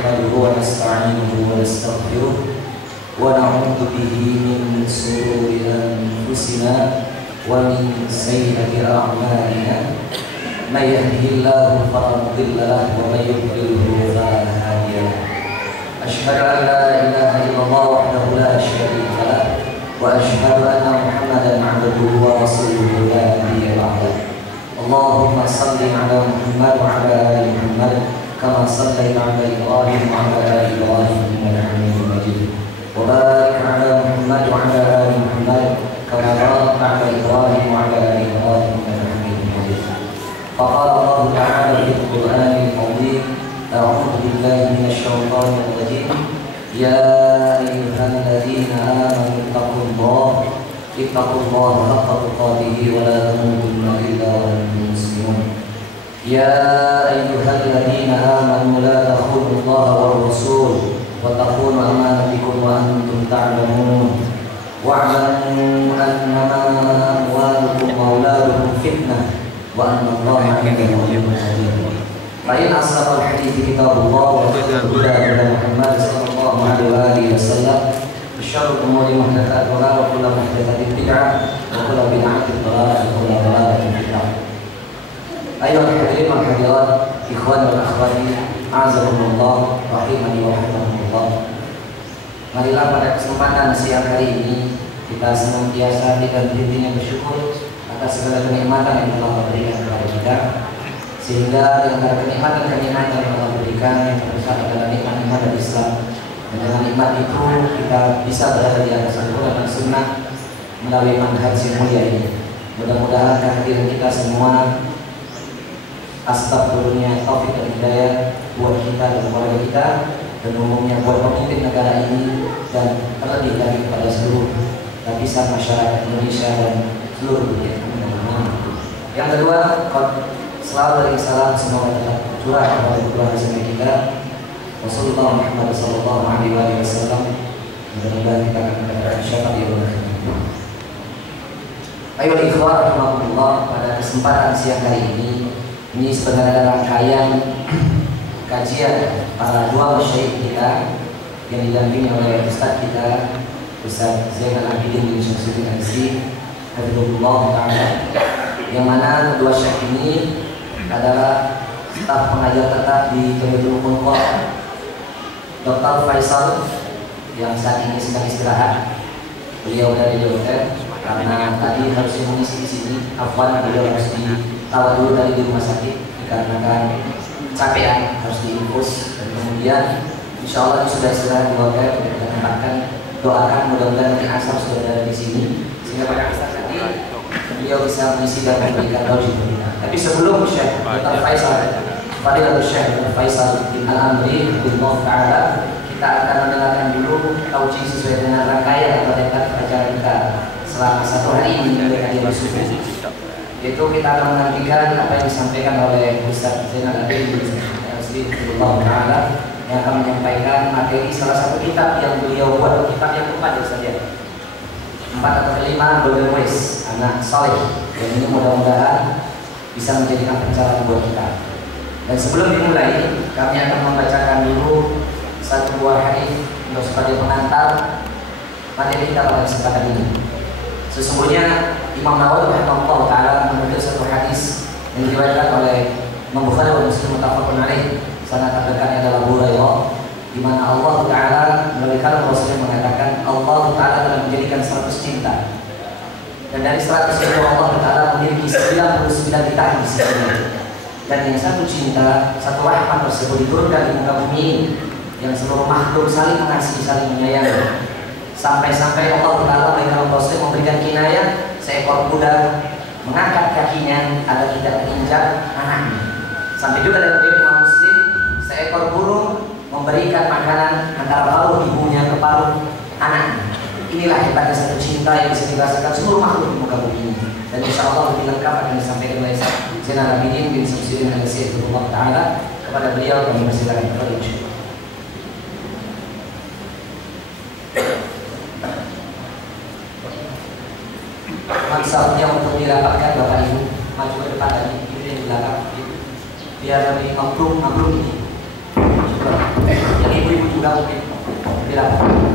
نحمده ونستعينه ونستغفره ونعوذ به من شرور أنفسنا ومن سيئات أعمالنا من يهده الله فلا مضل له ومن يضلله فلا هادي له أشهد أن لا إله إلا الله وحده لا شريك له وأشهد أن محمدا عبده ورسوله لا نبي بعده اللهم صل على محمد وعلى آل محمد كما صليت على إبراهيم وعلى آل إبراهيم إنك حميد مجيد وبارك على محمد وعلى آل محمد كما باركت على إبراهيم وعلى آل إبراهيم إنك حميد مجيد فقال الله تعالى في القرآن العظيم أعوذ بالله من الشيطان الرجيم يا أيها الذين آمنوا اتقوا الله حق تقاته ولا تموتن إلا وأنتم مسلمون يا أيها الذين آمنوا لا تخونوا الله والرسول وتخونوا أمانتكم وأنتم تعلمون واعلموا أنما أموالكم وأولادكم فتنة وأن الله عنده عليم حكيم فإن أصدق الحديث كتاب الله وخير الهدى محمد صلى الله عليه وآله وسلم شر الأمور محدثاتها وكل محدثة بدعة وكل بدعة ضلالة وكل ضلالة في النار. أيها الحاضرين والحاضرات إخواني والأخواتي أعزكم الله rahimani wa rahimakumullah. Marilah pada kesempatan siang hari ini kita senantiasa tidak berhentinya bersyukur atas segala kenikmatan yang telah diberikan kepada kita, sehingga di antara kenikmatan-kenikmatan yang telah diberikan yang terbesar adalah nikmat-nikmat dari Islam. Dan dengan nikmat itu kita bisa berada di atas Al-Quran dan Sunnah melalui manhaj yang mulia ini. Mudah-mudahan kehadiran kita semua asbab turunnya taufik dan hidayah buat kita dan keluarga kita, dan umumnya buat pemimpin negara ini, dan terlebih lagi kepada seluruh lapisan masyarakat Indonesia dan seluruh dunia. Yang kedua, selalu dari salam semoga tetap curah kepada kedua bersama kita Rasulullah Muhammad sallallahu alaihi wasallam. Mudah-mudahan kita akan mendapatkan syafaat di Allah. Ayo ikhwah rahimakumullah, pada kesempatan siang hari ini sebenarnya rangkaian kajian para dua masyayikh kita yang didampingi oleh Ustaz kita Ustaz Zainal Abidin bin Syamsuddin Al-Azri hafizahullah ta'ala, yang mana kedua syekh ini adalah staf pengajar tetap di Jamiatul Qur'an Dr. Faisal yang saat ini sedang istirahat. Beliau dari hotel karena tadi harus mengisi di sini. Afwan, beliau harus ditawar dulu dari di rumah sakit dikarenakan capean, harus diinfus, dan kemudian insya Allah sudah istirahat di hotel. Kita tempatkan, doakan mudah-mudahan nanti asal sudah ada di sini sehingga pada asal tadi beliau bisa mengisi dan memberikan tauhid. Tapi sebelum Syekh Dr. Faisal Fadilatul Syekh Dr. Faisal bin Al-Amri bin Allah Ta'ala, kita akan mendengarkan dulu tauhid sesuai dengan rangkaian atau dekat acara kita selama satu hari ini dari Hadir Subuh. Yaitu kita akan menantikan apa yang disampaikan oleh Ustaz Zainal Abidin bin Allah Ta'ala yang akan menyampaikan materi salah satu kitab yang beliau buat, kitab yang keempat saja, 4 atau 5 Golden Ways anak saleh, dan ini mudah-mudahan bisa menjadikan pencerahan buat kita. Dan sebelum dimulai, kami akan membacakan dulu satu buah hadis untuk sebagai pengantar materi kita pada kesempatan ini. Sesungguhnya Imam Nawawi rahimahullah ta'ala menukil satu hadis yang diriwayatkan oleh Imam Bukhari dan Muslim muttafaqun alaih, sanad terdekatnya adalah Abu Hurairah, di mana Allah Ta'ala melalui kalam Rasulnya mengatakan Allah Ta'ala telah menjadikan 100 cinta, dan dari 100 itu Allah Ta'ala memiliki 99 ditahan di sisinya. Dan yang satu cinta, satu rahmat tersebut diturunkan di muka bumi ini, yang seluruh makhluk saling mengasihi, saling menyayangi. Sampai-sampai Allah Ta'ala melalui Rasul memberikan kinayah, seekor kuda mengangkat kakinya agar tidak menginjak anaknya. Sampai juga dalam riwayat Imam Muslim, seekor burung memberikan makanan antara paruh ibunya ke paruh anaknya. Inilah hebatnya satu cinta yang bisa dirasakan seluruh makhluk di muka bumi ini. Dan insya Allah lebih lengkap akan disampaikan oleh Zainal Abidin bin Syamsuddin Al-Azri rahimahullah ta'ala. Kepada beliau kami persilakan kepada insya maksudnya untuk dirapatkan Bapak Ibu maju ke depan tadi, itu yang di belakang biar lebih maklum ini. ibu-ibu juga silakan.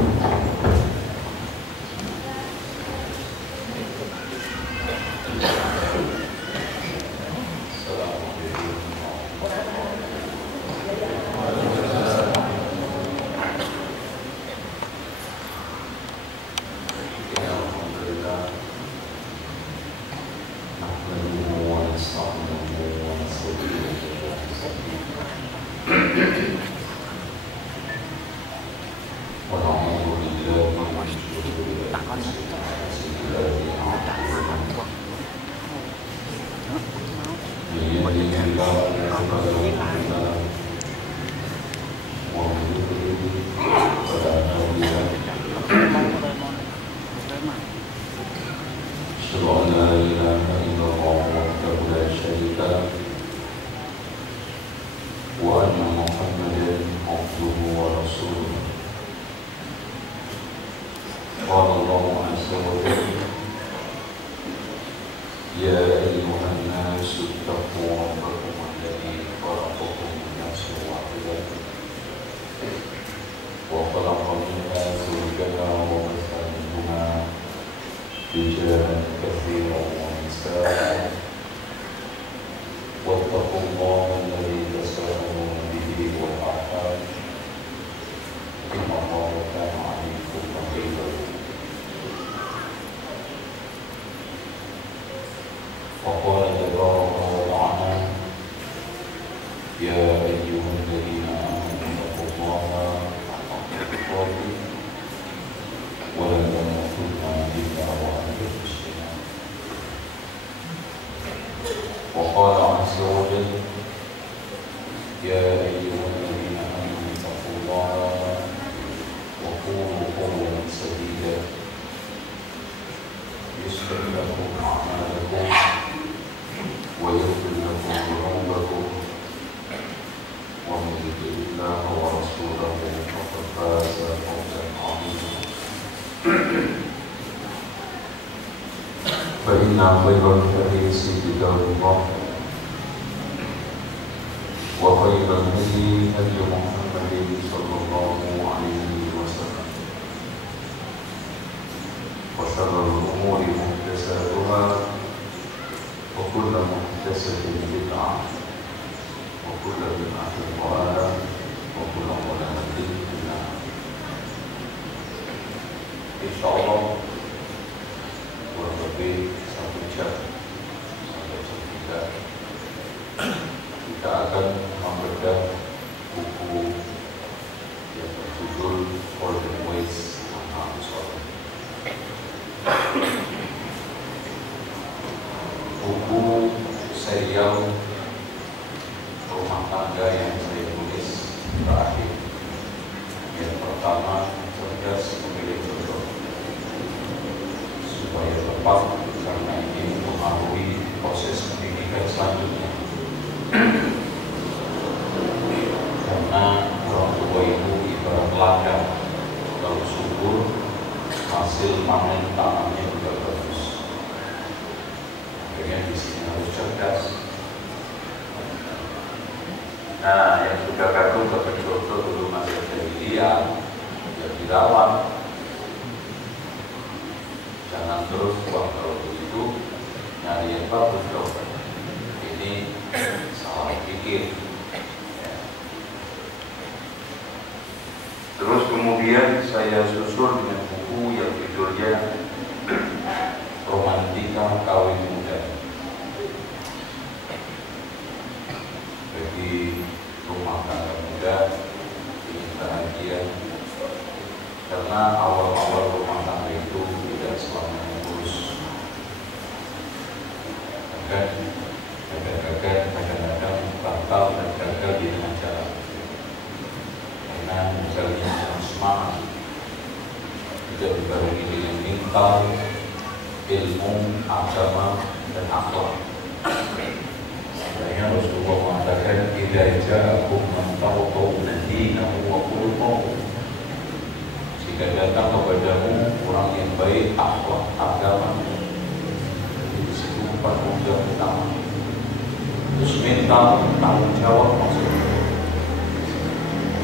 Terus mental tanggung jawab maksudnya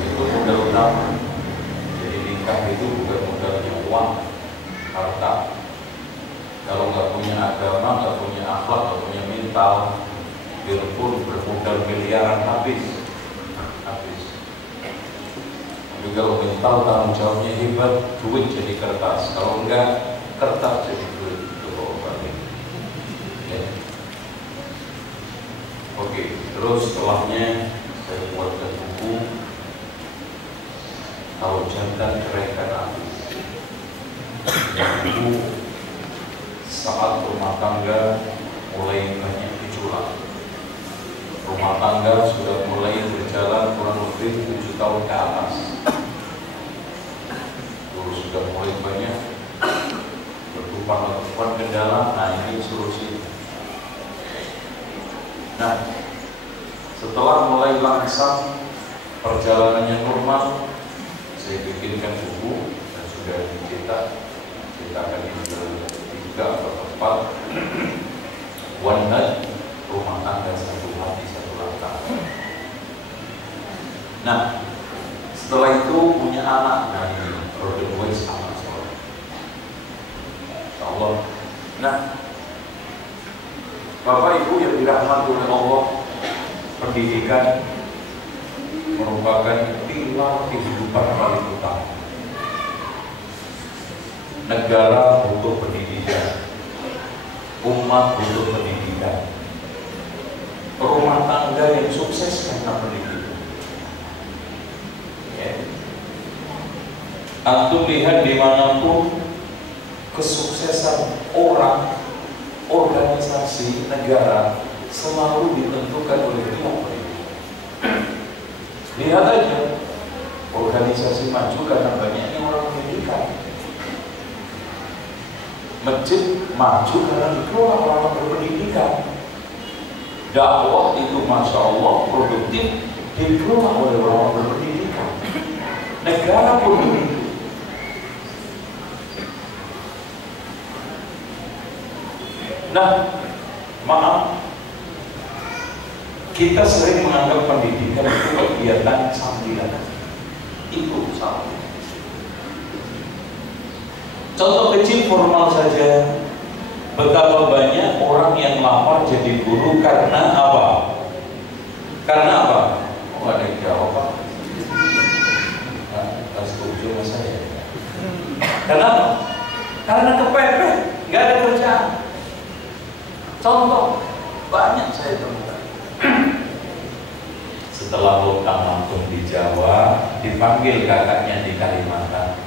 itu model utama. Jadi nikah itu bukan modalnya uang, harta. Kalau nggak punya agama, nggak punya akhlak, nggak punya mental, biarpun bermodal miliaran habis. Tapi kalau mental tanggung jawabnya hebat, duit jadi kertas. Kalau enggak, kertas jadi duit. Itu balik. Ya. Oke, terus setelahnya saya buatkan buku Kalau Jantan Ceraikan Aku. Buku saat rumah tangga mulai banyak diculang. Rumah tangga sudah mulai berjalan kurang lebih 7 tahun ke atas. Dulu sudah mulai banyak bertumpang kendala. Nah, ini solusi. Nah, setelah mulai langsam perjalanannya normal, saya bikinkan buku dan sudah dicetak. Cetakan ini ke-3 atau ke-4. One Night, Rumah Tangga Satu Hati Satu Langkah. Nah, setelah itu punya anak. Nah, ini Rodden West anak sekolah. Allah. Nah, Bapak Ibu yang dirahmati oleh Allah, pendidikan merupakan pilar kehidupan paling utama. Negara butuh pendidikan, umat butuh pendidikan, rumah tangga yang sukses karena pendidikan. Ya. Antum lihat dimanapun kesuksesan orang, organisasi, negara selalu ditentukan oleh ilmu pendidikan. Lihat aja, organisasi maju karena banyaknya orang pendidikan. Masjid maju karena dikelola orang berpendidikan. Dakwah itu masya Allah produktif dikelola oleh orang berpendidikan. Negara pun begitu. Nah, maaf, kita sering menganggap pendidikan itu kegiatan sambilan. Itu salah. Contoh kecil formal saja. Betapa banyak orang yang lamar jadi guru karena apa? Karena apa? Oh, ada yang jawab Pak. Nah, setuju sama saya. Kenapa? Karena kepepet, nggak ada kerjaan. Contoh banyak saya temukan. Setelah luntang langsung di Jawa, dipanggil kakaknya di Kalimantan.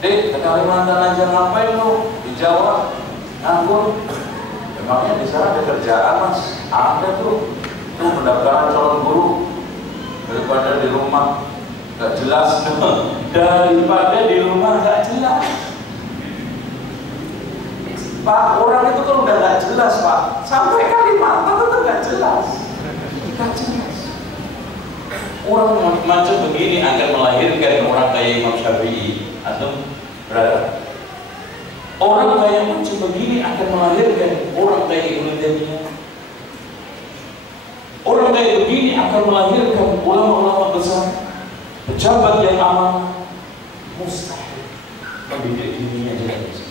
Dek, ke Kalimantan aja ngapain lu? Di Jawa nganggur. Emangnya di sana ada kerjaan Mas? Ada tuh. Tuh pendaftaran calon guru. Daripada di rumah gak jelas. Daripada di rumah gak jelas. Pak, orang itu kalau udah gak jelas Pak, sampai Kalimantan itu gak jelas. Gak jelas. Orang macam begini akan melahirkan orang kayak Imam Syafi'i. Atau berada orang kayak macam begini akan melahirkan orang kayak Ibnu Taimiyah. Orang kayak begini akan melahirkan ulama-ulama besar, pejabat yang amanah. Mustahil pendidik dininya tidak bisa.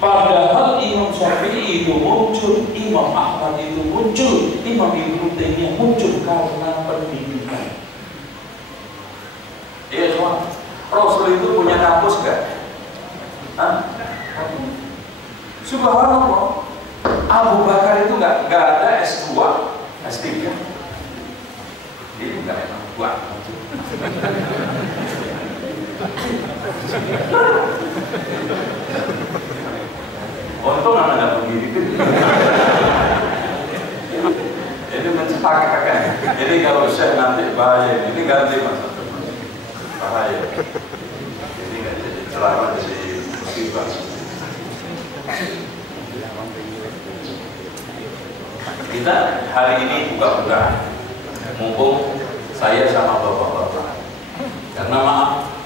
Padahal Imam Syafi'i itu muncul, Imam Ahmad itu muncul, Imam Ibnu Taimiyah muncul karena pendidikan. Iya semua. Rasul itu punya kampus enggak? Hah? Subhanallah. Abu Bakar itu enggak ada S2, S3. Dia enggak enak buat. Untung anak enggak begitu. Jadi menciptakan. Jadi kalau saya nanti bahaya ini ganti Mas. Bahaya. Jadi nggak jadi ceramah dari musibah. Kita hari ini buka-bukaan, mumpung saya sama bapak-bapak. Karena maaf,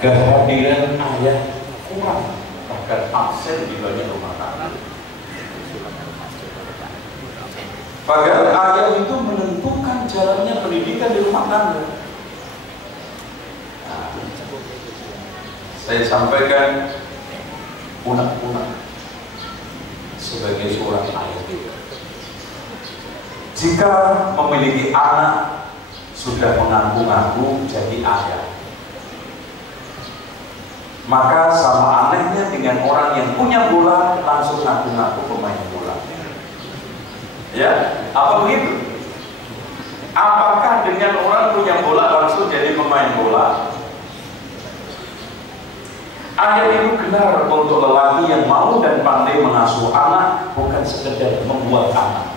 kehadiran ayah kurang, bahkan absen di banyak rumah tangga. Padahal ayah itu menentukan jalannya pendidikan di rumah tangga. Nah, saya sampaikan unek-unek sebagai seorang ayah. Jika memiliki anak sudah mengaku-ngaku jadi ayah, maka sama anehnya dengan orang yang punya bola langsung ngaku-ngaku pemain bola. Ya, apa begitu? Apakah dengan orang punya bola langsung jadi pemain bola? Ayat itu benar untuk lelaki yang mau dan pandai mengasuh anak, bukan sekedar membuat anak.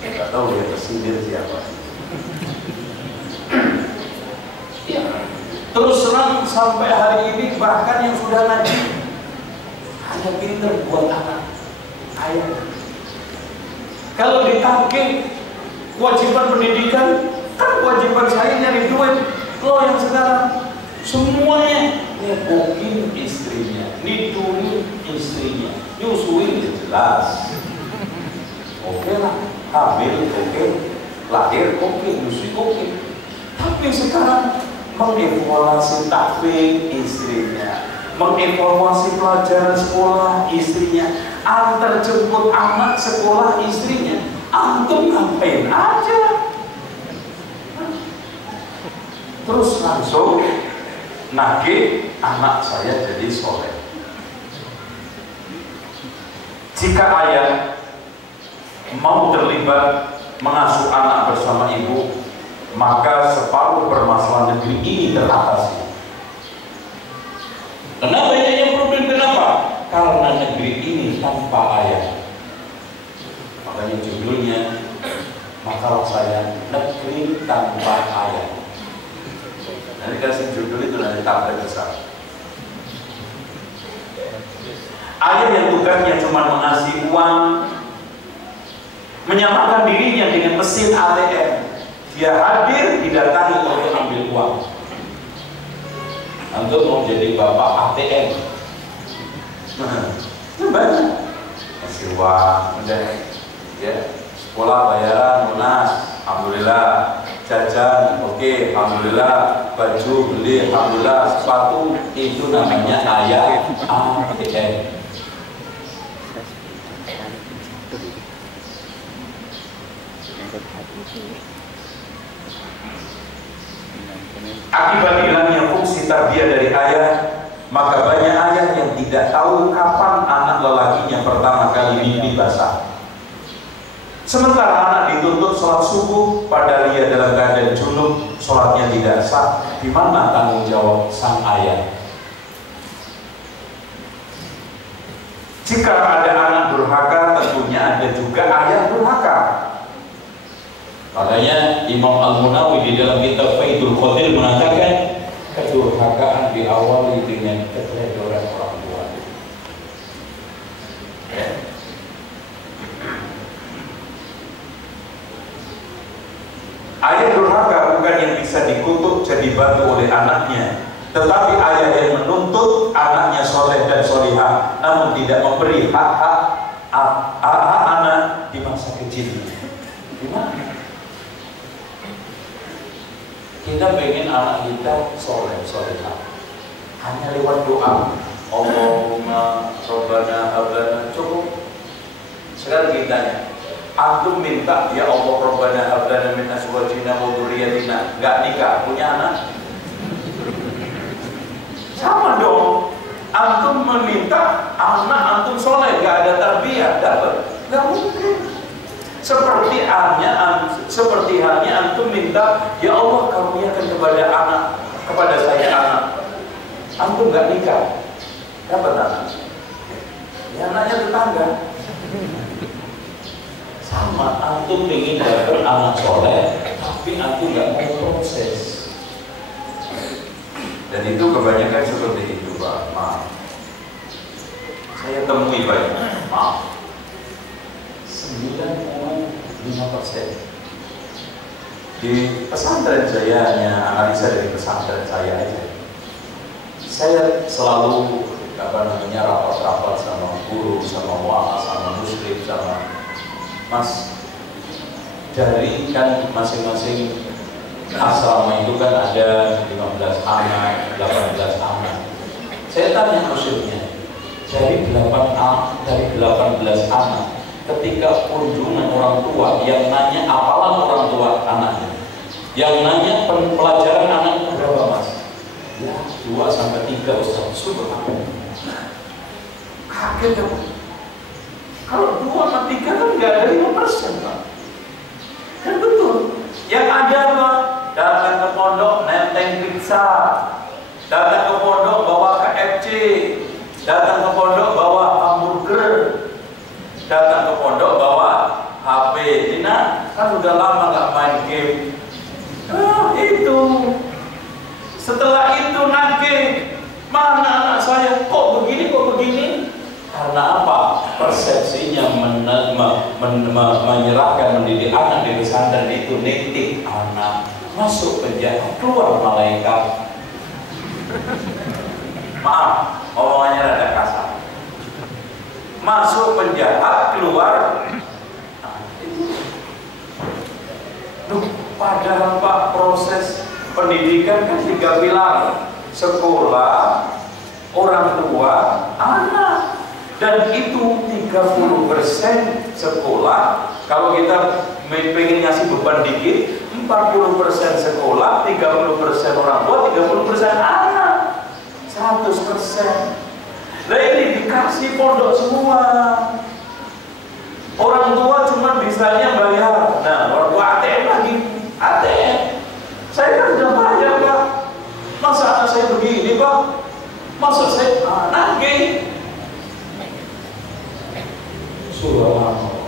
Tidak tahu dia tersindir siapa. Ya. Terus terang sampai hari ini bahkan yang sudah ngaji hanya pinter buat anak. Ayah. Kalau ditagih kewajiban pendidikan, kan kewajiban saya nyari duit. Lo yang sekarang semuanya ngepokin istrinya, niduin istrinya, nyusuin jelas. Oke lah, hamil oke, lahir oke, nyusui oke. Tapi sekarang mengevaluasi takfir istrinya, mengevaluasi pelajaran sekolah istrinya, antar jemput anak sekolah istrinya. Antum ngapain aja? Terus langsung nagih anak saya jadi soleh. Jika ayah mau terlibat mengasuh anak bersama ibu, maka separuh permasalahan negeri ini teratasi. Kenapa ini problem? Kenapa? Karena negeri ini tanpa ayah. Makanya judulnya makalah saya, negeri tanpa ayah. Nanti kasih judul itu nanti tablet besar. Ayah yang tugasnya cuma mengasih uang, menyamakan dirinya dengan mesin ATM. Dia hadir, didatangi untuk ambil uang. Untuk mau jadi bapak ATM. Itu banyak. Kasih uang, udah, ya. Sekolah bayaran lunas, alhamdulillah. Jajan, oke, alhamdulillah. Baju beli, alhamdulillah. Sepatu, itu namanya ayah ATM. Akibat hilangnya fungsi tarbiyah dari ayah, maka banyak ayah yang tidak tahu kapan anak lelakinya pertama kali mimpi basah. Sementara anak dituntut sholat subuh, padahal ia dalam keadaan junub, sholatnya tidak sah. Di mana tanggung jawab sang ayah? Jika ada anak durhaka, tentunya ada juga ayah durhaka. Makanya Imam Al-Munawi di dalam kitab Faidul Qadir mengatakan kedurhakaan diawali dengan keteledoran orang tua. Ya. Ayah durhaka bukan yang bisa dikutuk jadi batu oleh anaknya, tetapi ayah yang menuntut anaknya soleh dan solihah, namun tidak memberi hak-hak anak di masa kecilnya. Gimana? Kita pengen anak kita soleh, solehah, hanya lewat doa. Allahumma Rabbana hablana, cukup. Sekarang kita antum minta, ya Allah Rabbana hablana min azwajina wa dzurriyyatina, nggak nikah, punya anak? Sama dong. Antum meminta anak antum soleh, nggak ada tarbiyah, dapat? Nggak mungkin. Seperti halnya antum minta, ya Allah karuniakan kepada anak, kepada saya anak. Antum nggak nikah, dapat anak? Ya anaknya tetangga. Sama, antum ingin dapat anak soleh, tapi antum nggak mau proses. Dan itu kebanyakan seperti itu, Pak. Maaf. Saya temui banyak. Maaf. 95% di pesantren saya, hanya analisa dari pesantren saya aja. Saya selalu rapat-rapat sama guru, sama mu'ah, sama muslim, sama mas. dari kan masing-masing asrama itu kan ada 15 anak, 18 anak. Saya tanya khususnya dari 18 anak, ketika kunjungan orang tua yang nanya apalan orang tua anaknya, yang nanya pelajaran anak berapa mas? Ya 2-3 Ustaz. Subhanallah. Kaget dong. Kalau 2-3 kan nggak ada 5% Pak. Kan betul. Yang ada apa? Datang ke pondok nenteng pizza, datang ke pondok bawa KFC, datang ke pondok bawa hamburger, datang ke pondok bawa HP. Dina kan udah lama nggak main game. Itu. Setelah itu nanti mana anak saya? Kok begini? Karena apa? Persepsinya menyerahkan mendidik anak di pesantren itu nitik anak masuk penjara, keluar malaikat. Maaf, omongannya rada kasar. Masuk penjahat, keluar. Padahal Pak, proses pendidikan kan 3 pilar: sekolah, orang tua, anak. Dan itu 30% sekolah. Kalau kita pengen ngasih beban dikit, 40% sekolah, 30% orang tua, 30% anak, 100%. Nah ini dikasih pondok semua. Orang tua cuma bisanya bayar. Nah, orang tua ATM lagi, ATM. Saya kan udah bayar Pak. Masa anak saya begini Pak? Masa saya nagih? Subhanallah.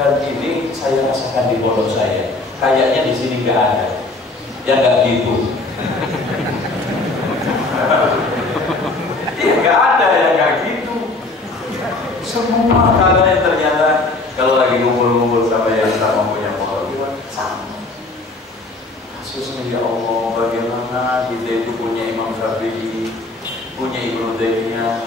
Dan ini saya rasakan di pondok saya. Kayaknya di sini nggak ada. Ya nggak gitu. Iya nggak ada ya nggak gitu. Semua kalian ternyata kalau lagi ngumpul-ngumpul sama yang sama punya pondok sama. Kasusnya ya Allah, bagaimana kita itu punya Imam Syafi'i, punya Ibnu Taimiyah,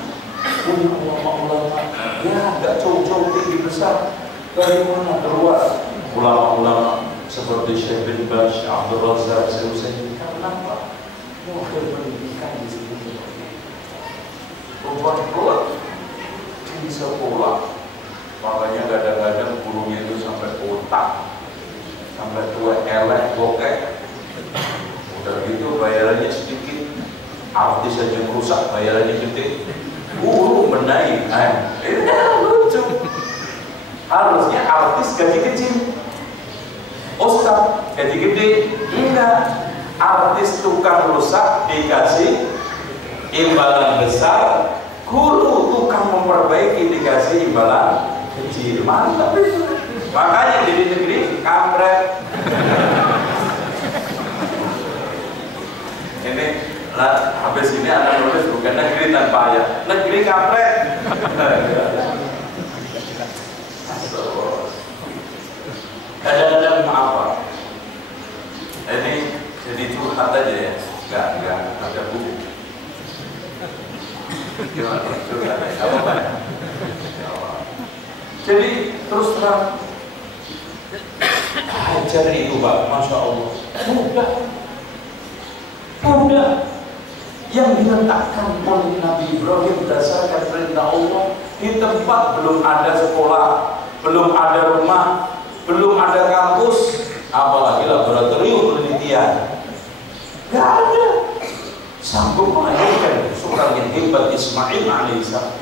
punya ulama-ulama, ya nggak jauh-jauh tinggi besar. Dari mana keluar ulama-ulama seperti Syekh bin Baz, Abdul Razak, Syekh Utsaimin? Kenapa? Model pendidikan di sini seperti itu. Beban di sekolah, makanya kadang-kadang gurunya itu sampai otak, sampai tua, elek, bokek. Udah gitu bayarannya sedikit, artis aja merusak bayarannya gede. Guru menaik, ini lucu. Harusnya artis gaji kecil, ustaz gaji gede. Enggak, artis tukang rusak dikasih imbalan besar, guru tukang memperbaiki dikasih imbalan kecil. Mantap itu. Makanya di negeri kampret. Ini habis ini anak nulis bukan negeri tanpa ayat, negeri kampret. Kadang-kadang apa? Ini jadi curhat aja ya, enggak ada buku. Gimana? Curhat aja. Apa? Jadi terus terang ajar itu Pak, Masya Allah. Mudah. Yang diletakkan oleh Nabi Ibrahim berdasarkan perintah Allah di tempat belum ada sekolah, belum ada rumah, belum ada kampus, apalagi laboratorium penelitian. Gak ada. Sanggup melahirkan seorang yang hebat, Ismail alaihissalam.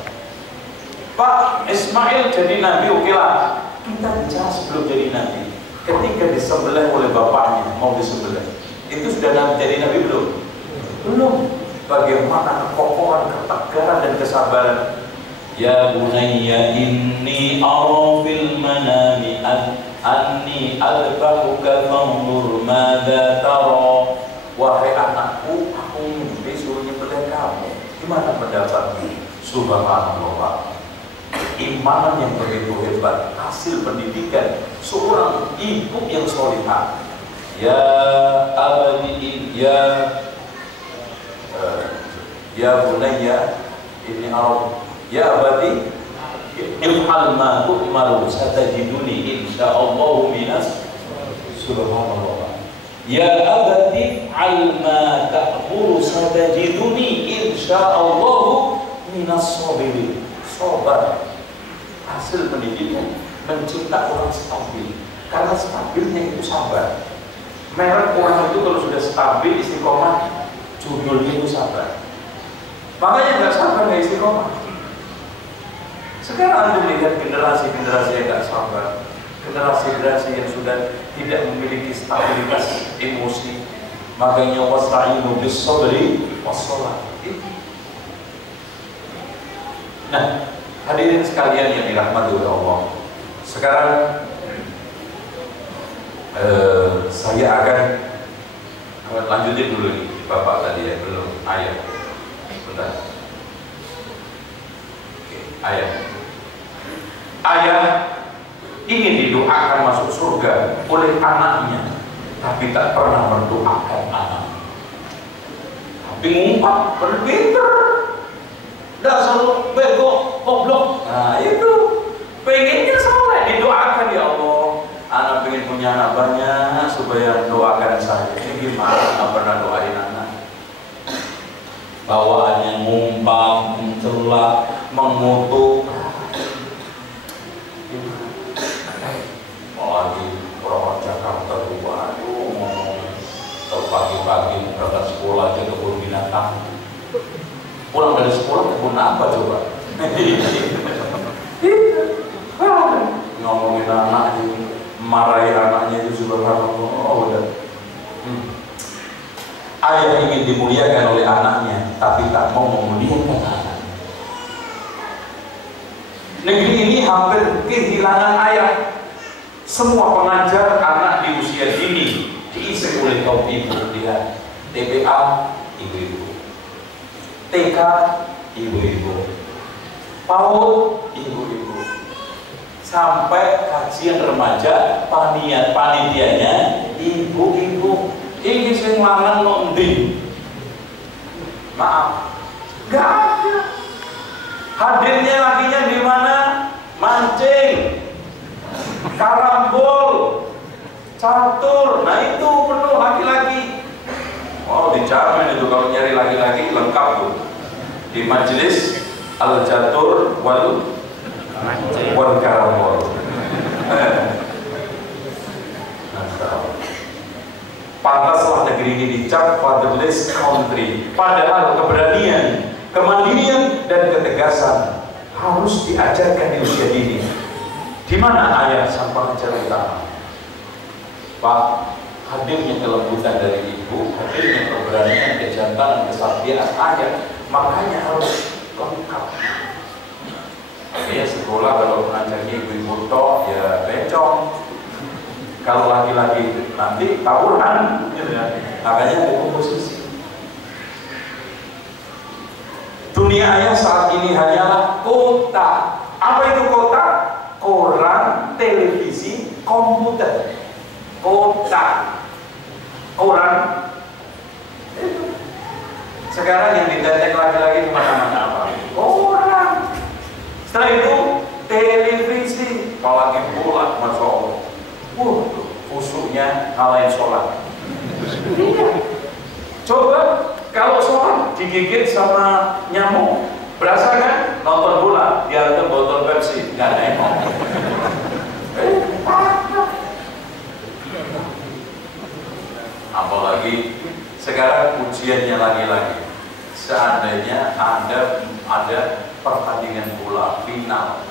Pak, Ismail jadi nabi, oke lah. Kita bicara sebelum jadi nabi. Ketika disembelih oleh bapaknya, mau disembelih, itu sudah jadi nabi belum? Belum. Bagaimana kekokohan, ketegaran dan kesabaran. Ya bunayya inni ara fil manami anni adbahuka fanzur madza tara. Wahai anakku, aku mimpi suruh nyembelih kamu. Gimana pendapatmu? Subhanallah. Iman yang begitu hebat, hasil pendidikan seorang ibu yang solihah. Ya abadi, ya bunayya inni ara. Ya abadi if'al ma tu'maru satajiduni insyaallah minas Subhanallah. Ya abati al ma ta'muru satajiduni insyaallah minas sabirin. Sabar. Hasil pendidikan mencinta orang stabil. Karena stabilnya itu sabar. Merek orang itu kalau sudah stabil istiqomah, judulnya itu sabar. Makanya nggak sabar nggak istiqomah. Sekarang Anda melihat generasi-generasi yang nggak sabar, generasi-generasi yang sudah tidak memiliki stabilitas emosi. Makanya wasta'inu bis sabri was shalah. Nah, hadirin sekalian yang dirahmati oleh Allah. Sekarang saya akan lanjutin dulu nih, Bapak tadi ya, belum ayat. Bentar. Oke, ayat. Ayah ingin didoakan masuk surga oleh anaknya, tapi tak pernah mendoakan anak. Tapi ngumpat, pinter, dasar bego, goblok. Nah itu, pengennya soleh, didoakan ya Allah. Anak pengen punya anak banyak supaya doakan saya. Ini gimana? Nggak pernah doain anak. Bawaannya ngumpat, mencelak, mengutuk. Lagi orang Jakarta tuh, waduh, ngomong pagi-pagi berangkat sekolah aja kebun binatang. Pulang dari sekolah kebun apa coba? Ngomongin anak itu, marahin anaknya itu subhanallah. Oh udah. Ayah ingin dimuliakan oleh anaknya, tapi tak mau memuliakan anaknya. Negeri ini hampir kehilangan ayah. Semua pengajar anak di usia dini diisi oleh kaum ibu. Lihat, TPA ibu-ibu, TK ibu-ibu, PAUD ibu-ibu, sampai kajian remaja panitianya ibu-ibu. Ini sing lanang nondi. Maaf, nggak ada. Hadirnya lakinya di mana? Mancing, karambol, catur. Nah itu penuh laki-laki. Oh dijamin itu kalau nyari laki-laki lengkap tuh di majelis al-catur wal karambol. Pantaslah negeri ini dicap fatherless country. Padahal keberanian, kemandirian dan ketegasan harus diajarkan di usia dini. Di mana ayah sang pengajar utama? Pak, hadirnya kelembutan dari ibu, hadirnya keberanian, kejantanan, kesaktian ayah, makanya harus lengkap. Ya sekolah kalau mengajarnya ibu-ibu tok ya bencong. Kalau laki-laki nanti tawuran, gitu ya. Makanya ada komposisi. Dunia ayah saat ini hanyalah kota. Apa itu kota? Koran, televisi, komputer. Kota, koran. Sekarang yang didetek laki-laki kemana-mana apa? Koran. Setelah itu televisi. Kalau lagi pulang, masya Allah. Khusyuknya ngalahin sholat. Coba kalau sholat digigit sama nyamuk, berasa kan? Nonton bola, diantar botol Pepsi, nggak nengok. Apalagi sekarang ujiannya lagi-lagi. Seandainya ada pertandingan bola final,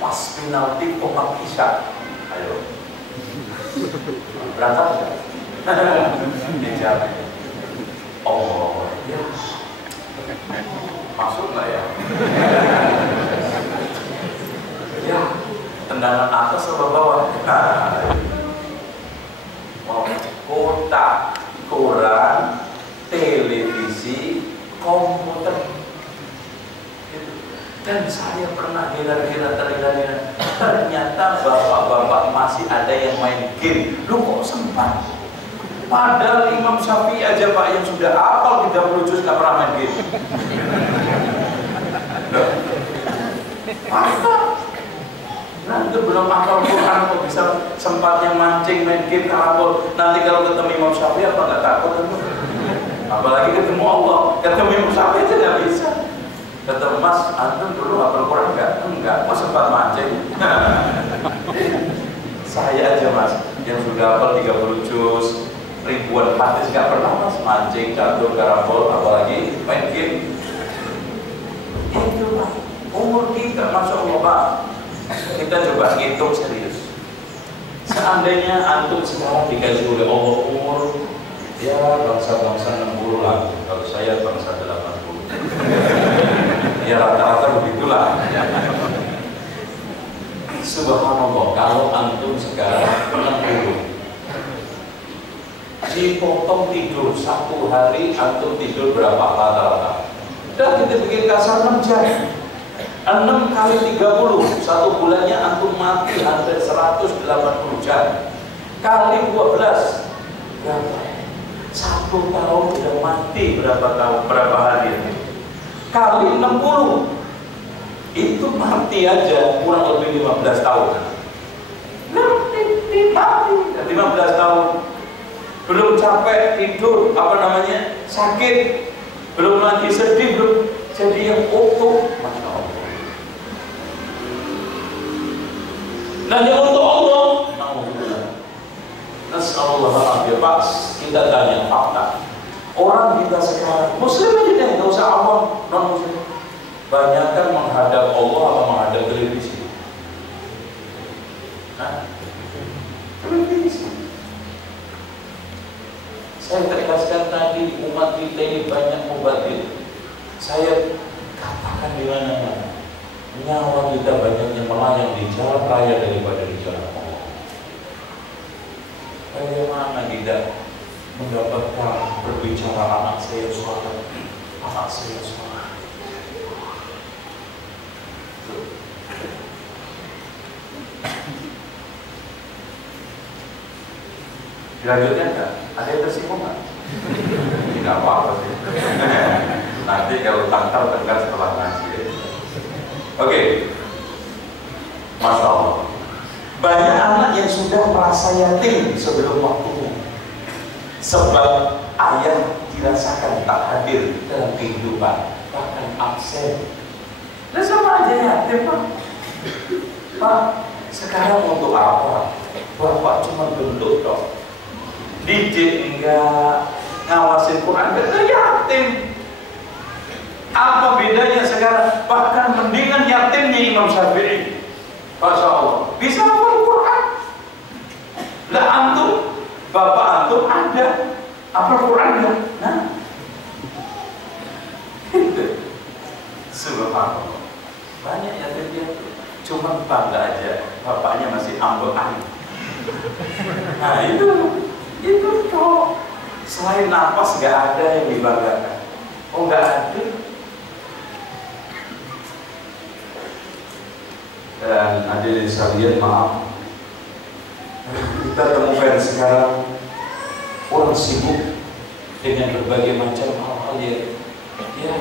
pas penalti kotak isya, ayo. Berangkat nggak? Dijamin. Oh ya, masuk nggak ya? Ya, tendangan atas atau bawah? Kota, koran, televisi, komputer. Dan saya pernah heran-heran ternyata bapak-bapak masih ada yang main game. Lu kok sempat? Padahal Imam Syafi'i aja Pak yang sudah hafal 30 juz gak pernah main game. Apa? Nah Antum belum hafal Quran kok bisa sempatnya mancing main game karambol. Nanti kalau ketemu Imam Syafi'i apa nggak takut antum? Apalagi ketemu Allah, ketemu Imam Syafi'i aja nggak bisa. Kata Mas, antum dulu hafal Quran nggak? Enggak, kok sempat mancing? Saya aja Mas, yang sudah hafal 30 juz, ribuan hadis nggak pernah Mas mancing, catur, karambol, apalagi main game. Itu Pak, umur kita, Masya Allah Pak. Kita coba hitung serius. Seandainya antum sekarang dikasih oleh Allah umur, ya bangsa-bangsa 60 lah. Kalau saya bangsa 80. Ya rata-rata begitulah. Subhanallah, kalau antum sekarang 60, dipotong tidur 1 hari, antum tidur berapa rata-rata? Dan kita bikin kasar 6 jam. 6 kali 30, 1 bulannya antum mati hampir 180 jam. Kali 12, berapa? 1 tahun sudah mati berapa tahun, berapa hari? Kali 60, itu mati aja kurang lebih 15 tahun. Mati 15 tahun. Belum capek tidur, apa namanya, sakit, belum lagi sedih, belum jadi yang utuh. Masya Allah. Dan yang untuk Allah, Nasallallahu Pak, kita tanya fakta. Orang kita sekarang, Muslim aja deh, nggak usah awam, non Muslim. Banyakkan menghadap Allah atau menghadap televisi? Televisi. Saya tegaskan tadi, umat kita ini banyak mubadir. Saya katakan di mana-mana, nyawa kita banyaknya melayang di jalan raya daripada di jalan Allah. Bagaimana kita mendapatkan berbicara anak saya sholat, anak saya sholat? Dilanjutkan nggak? Ada yang tersinggung nggak? Tidak apa-apa sih. Nanti kalau tangkal setelah ngaji. Oke. Masya Allah. Banyak anak yang sudah merasa yatim sebelum waktunya. Sebab ayah dirasakan tak hadir dalam kehidupan, bahkan absen. Dan sama aja yatim Pak. Pak, sekarang untuk apa? Bapak cuma bentuk dong. Didik enggak, ngawasin Quran enggak, yatim. Apa bedanya sekarang? Bahkan mendingan yatimnya Imam Syafi'i. Masya Allah, bisa hafal Quran. Lah antum, bapak antum ada hafal Quran enggak? Nah, subhanallah. Banyak yatim dia cuma bangga aja, bapaknya masih ambekan. Nah itu toh. Selain nafas nggak ada yang dibanggakan. Oh nggak ada. Dan hadirin sekalian, maaf, kita temukan sekarang orang sibuk dengan berbagai macam hal-hal yang ya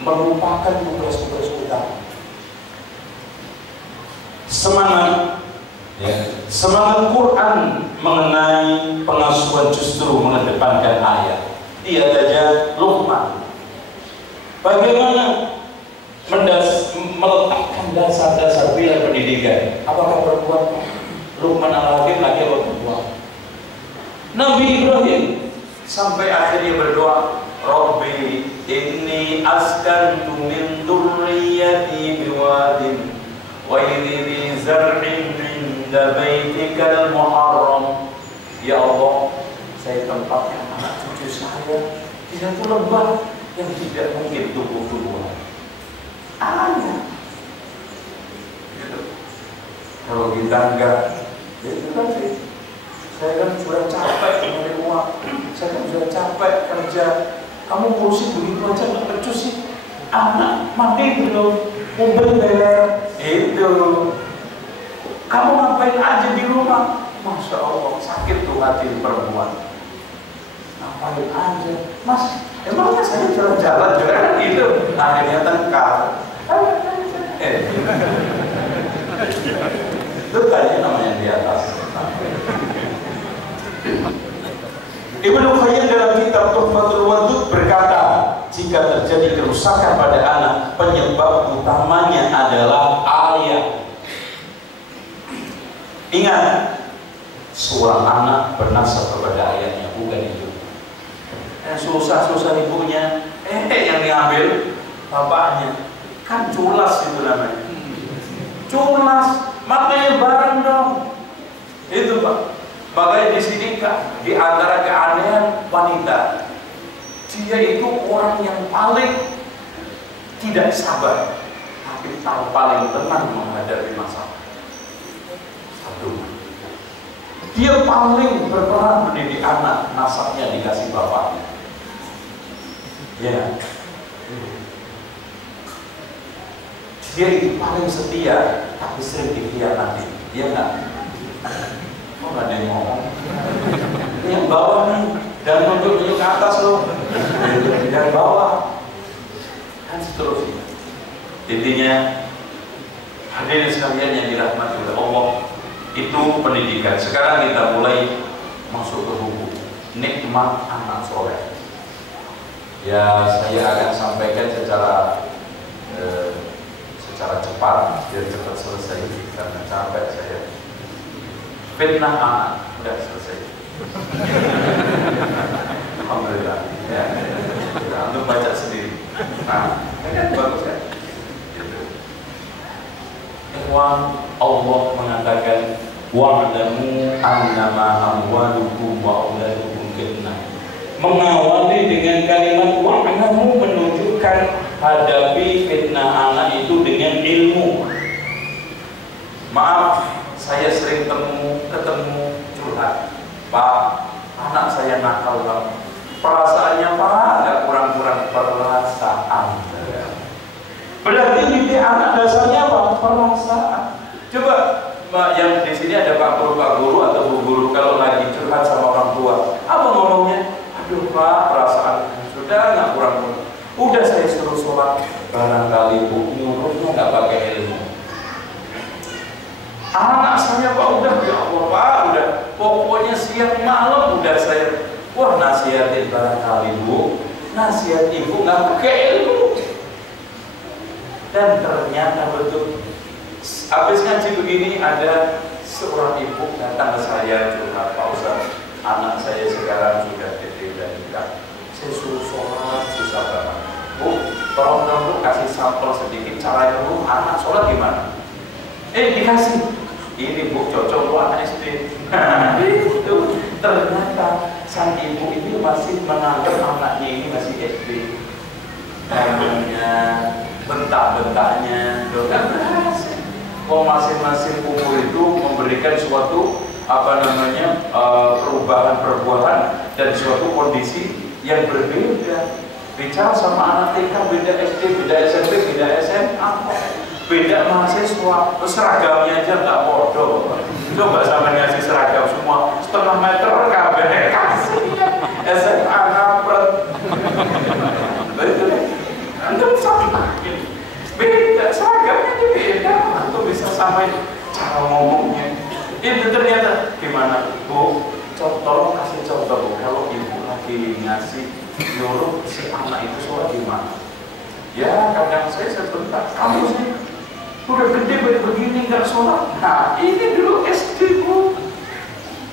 melupakan tugas-tugas utama. Semangat semangat Quran mengenai pengasuhan justru mengedepankan ayat. Dia saja Luqman. Bagaimana meletakkan dasar-dasar pilar pendidikan? Apakah perempuan? Luqman al-Hakim lagi apa perempuan? Nabi Ibrahim sampai akhirnya berdoa, Rabbi inni askantu min dzurriyyati biwadin ghairi dzi zar'in 'inda baitikal muharram. Ya Allah, saya tempatkan anak cucu saya di satu lembah yang tidak mungkin tumbuh-tumbuhan. Anaknya gitu. Kalau kita enggak, itu tadi saya kan sudah capek mencari uang, saya kan sudah capek kerja, kamu ngurusin begitu aja nggak becus sih. Anak mandi belum, mobil beler, itu kamu ngapain aja di rumah? Masya Allah, sakit tuh hati perempuan. Ngapain aja, Mas? Emangnya saya jalan-jalan juga kan gitu? Akhirnya tengkar. jika terjadi kerusakan pada anak, penyebab utamanya adalah ayah. Ingat, seorang anak bernasab kepada ayahnya, bukan ibu. Susah-susah ibunya, yang diambil bapaknya. Kan culas itu namanya. Culas, makanya bareng dong. Itu Pak. Makanya di sini Kak, di antara keanehan wanita, dia itu orang yang paling tidak sabar, tapi paling tenang menghadapi masalah. Satu, dia paling berperan mendidik anak, nasabnya dikasih bapaknya. Ya, dia itu paling setia, tapi sering dikhianati. Dia nggak. Kok nggak ada yang ngomong? Yang bawah nih, dan nunjuk ke atas loh. Yang bawah, kan seterusnya. Intinya, hadirin sekalian yang dirahmati oleh Allah, itu pendidikan. Sekarang kita mulai masuk ke hukum. Nikmat anak soleh. Ya, saya akan sampaikan secara cepat, biar cepat selesai karena capek saya. Fitnah anak sudah selesai. Alhamdulillah. Ya, untuk baca sendiri. Nah, kan bagus kan? Gitu. Ikhwan, Allah mengatakan, wa'lamu annama amwalukum wa auladukum fitnah. Mengawali dengan kalimat wa'lamu menunjukkan hadapi fitnah anak itu dengan ilmu. Maaf, saya sering ketemu curhat, Pak, anak saya nakal banget. Perasaannya Pak, nggak kurang-kurang perasaan. Berarti didik anak dasarnya apa? Perasaan. Coba, yang di sini ada Pak Guru atau Bu Guru kalau lagi curhat sama orang tua, apa ngomongnya? Aduh Pak, perasaan sudah nggak kurang-kurang. Udah saya suruh sholat, barangkali Bu nyuruhnya nggak pakai ilmu. Anak saya Pak udah, ya Allah Pak, udah pokoknya siang malam udah saya, wah nasihatin barangkali Bu, nasihat ibu nggak pakai ilmu. Dan ternyata betul, habis ngaji begini ada seorang ibu datang ke saya curhat, Pak Ustaz, anak saya sekarang sudah gede dan nikah, saya suruh sholat susah banget. Bu, tolong Bu kasih sampel sedikit caranya Bu, anak sholat gimana? Dikasih. Ini Bu cocok Bu anak SD. Itu ternyata sang ibu ini masih menganggap anaknya ini masih SD. Namanya bentak-bentaknya, kan berhasil. Kalau masing-masing umur itu memberikan suatu perubahan perbuatan dan suatu kondisi yang berbeda. Bicara sama anak TK beda SD, beda SMP, beda SMA, beda mahasiswa, seragamnya aja nggak bodoh. Coba sama ngasih seragam semua setengah meter kabeh kasih SMA ngapret. Betul. Antum sama beda seragamnya aja beda, antum bisa sampai cara ngomongnya. Itu ternyata gimana Bu? Tolong kasih contoh Bu, kalau ibu lagi ngasih nyuruh si anak itu sholat gimana? Ya kadang saya sebentar, kamu sih udah gede begini nggak sholat. Nah ini dulu SD Bu,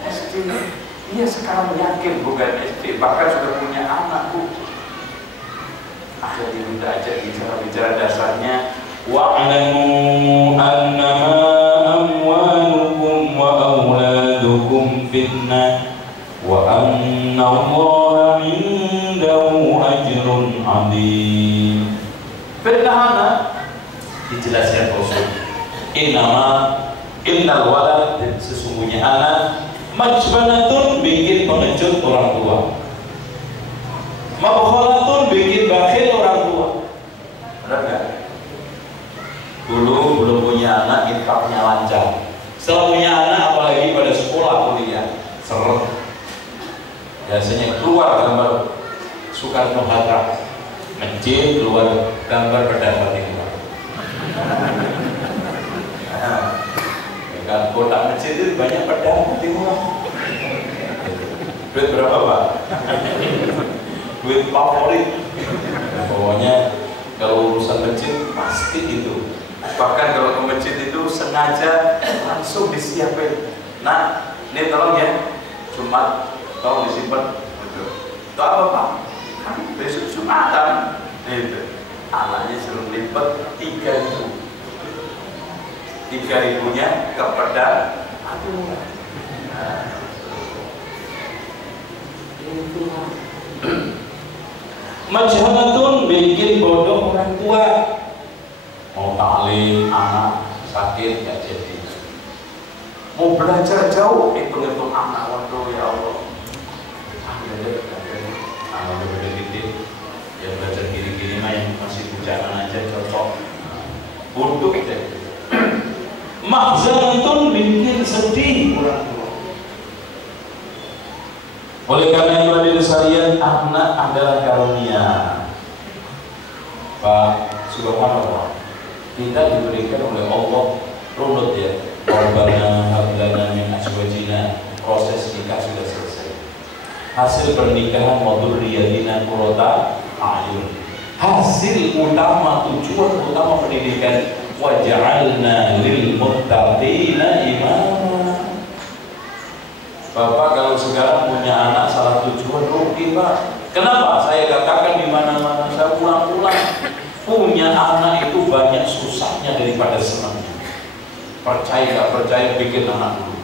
SD. Iya sekarang yakin bukan SD, bahkan sudah punya anak Bu. Jadi udah aja bicara dasarnya. Wa'lamu annama amwalukum wa auladukum fitnah wa anna Allah indahu ajrun azim. Fitnah anak dijelaskan Rasul. Innal walad, sesungguhnya anak majbanatun, bikin pengecut orang tua, mabkhalatun, bikin bakhil orang tua. Benar nggak? Dulu belum punya anak, infaknya lancar. Setelah punya anak, apalagi pada sekolah kuliah, seret. Biasanya keluar gambar Soekarno-Hatta, masjid keluar gambar Perdana Timur. Kan kotak masjid itu banyak Perdana Timur. Duit berapa Pak? Duit favorit. pokoknya kalau urusan masjid pasti gitu. Bahkan kalau ke masjid itu sengaja langsung disiapin. Nah, ini tolong ya, Jumat tolong disimpan. Itu apa Pak? Kan besok Jumatan. Itu anaknya suruh lipat 3.000. 3.000-nya kepada aduh. Nah, itu majhalatun bikin bodoh orang tua. Mau taklim anak sakit gak jadi, mau belajar jauh hitung-hitung anak, waduh ya Allah, anak udah gede ya belajar gini-gini mah yang masih bujangan aja cocok, bodoh deh. Mahzanatun bikin sedih orang tua. Oleh karena itu hadirin sekalian, anak adalah karunia. Pak, subhanallah, kita diberikan oleh Allah runut ya. Rabbana hab lana min azwajina, proses nikah sudah selesai. Hasil pernikahan wa dzurriyyatina qurrata a'yun. Hasil utama, tujuan utama pendidikan waj'alna lil muttaqina imama. Bapak kalau sekarang punya anak salah tujuan rugi Pak. Kenapa? Saya katakan di mana-mana, saya pulang-pulang, punya anak itu banyak susahnya daripada senangnya. Percaya nggak percaya, bikin anak dulu.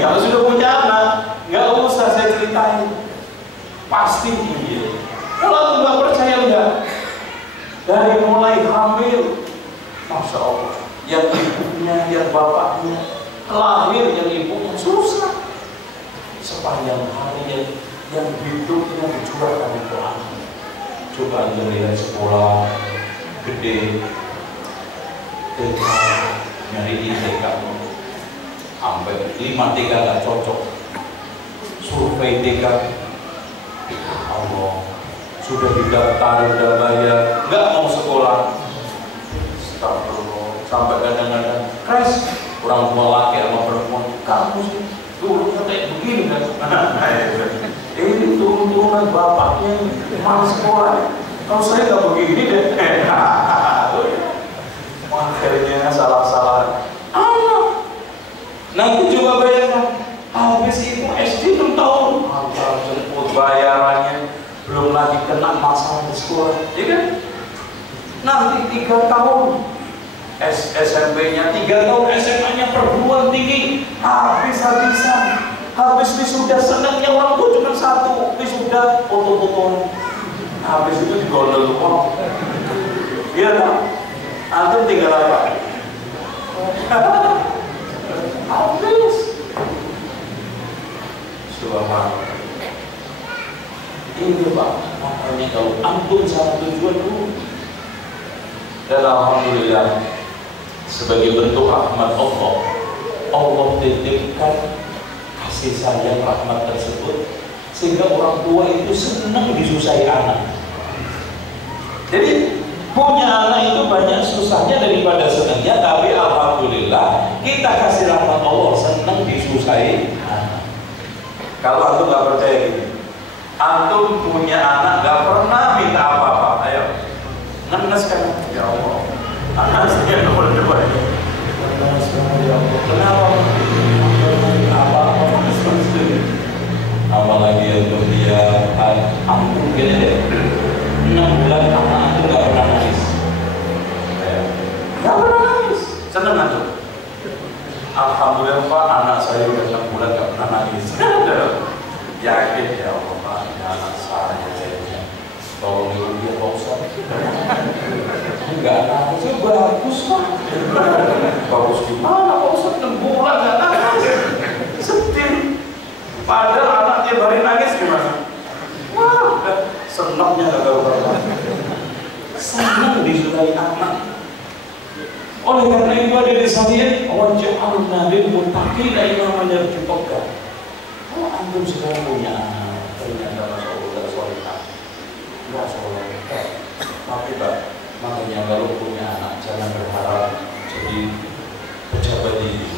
Kalau sudah punya anak, nggak usah saya ceritain, pasti iya. Kalau nggak percaya enggak, dari mulai hamil, masya Allah, yang ibunya, yang bapaknya, lahir yang ibunya susah, sepanjang hari yang hidupnya dijualkan itu anak. Coba anda lihat sekolah gede, TK, nyari TK sampai 5 TK nggak cocok, survei TK, Allah, sudah didaftar, sudah bayar, nggak mau sekolah. Astagfirullah, sampai kadang-kadang crash. Orang tua laki sama perempuan, kamu sih dulu kayak begini kan? Ini turun-turunan bapaknya malas sekolah. Kalau saya nggak begini deh. Akhirnya salah-salah. Nanti coba bayarkan. Habis itu SD 6 tahun. Antar jemput bayarannya, belum lagi kena masalah di sekolah, ya kan? Nanti 3 tahun. SMP-nya 3 tahun, SMA-nya perguruan tinggi, habis-habisan. Habis wisuda senangnya orang tua cuma 1, wisuda foto-foto. Habis itu digondol uang. Iya tak? Antum tinggal apa? Habis. Subhanallah. Ini Pak, makanya kalau antum salah tujuan dulu. Dan alhamdulillah, sebagai bentuk rahmat Allah, Allah titipkan kasih sayang rahmat tersebut sehingga orang tua itu senang disusahi anak. Jadi punya anak itu banyak susahnya daripada senangnya, tapi alhamdulillah kita kasih rahmat Allah, senang disusahi anak. Kalau antum nggak percaya gini, antum punya anak nggak pernah minta apa-apa, ayo ngenes kan, ya Allah, anak saya nomor 2 ya. Kenapa? Apa-apa apalagi untuk dia antum gini deh, 6 bulan anak antum nggak pernah nangis, nggak pernah nangis, seneng antum. Alhamdulillah Pak, anak saya udah 6 bulan nggak pernah nangis. Yakin ya Allah Pak, ini anak saya jadinya. Tolong dia Pak Ustaz. Enggak nangis, bagus Pak. Bagus gimana Pak Ustaz, 6 bulan nggak nangis, sedih. Padahal anak tiap hari nangis gimana? Wah, senangnya gak berapa. Senang disudahi anak. Oleh karena itu ada di sana waj'alna lil muttaqina imama dipegang. Kalau antum sekarang punya anak, ternyata masya Allah solehah, nggak solehah, tapi Pak, makanya kalau punya anak jangan berharap jadi pejabat tinggi.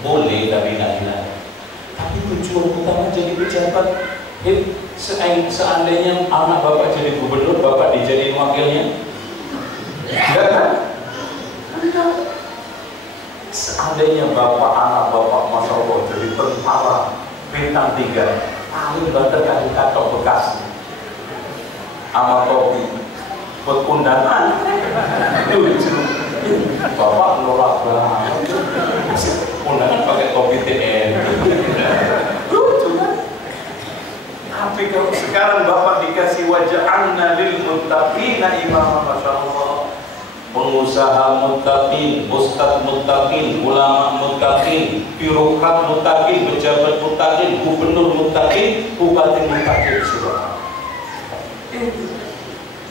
Boleh tapi nggak. Tapi tujuan utama jadi pejabat, Seandainya anak bapak jadi gubernur, bapak dijadiin wakilnya? Enggak kan? Enggak. Seandainya anak bapak Masya Allah jadi tentara bintang 3, paling banter kali katok bekas sama topi buat undangan. Lucu. Bapak norak banget. Undangan pakai topi TNI. Lucu kan? Tapi kalau sekarang bapak dikasih waja'alna lil muttaqina imama, Masya Allah. Pengusaha muttaqin, ustadz muttaqin, ulama muttaqin, birokrat muttaqin, pejabat muttaqin, gubernur muttaqin, bupati muttaqin.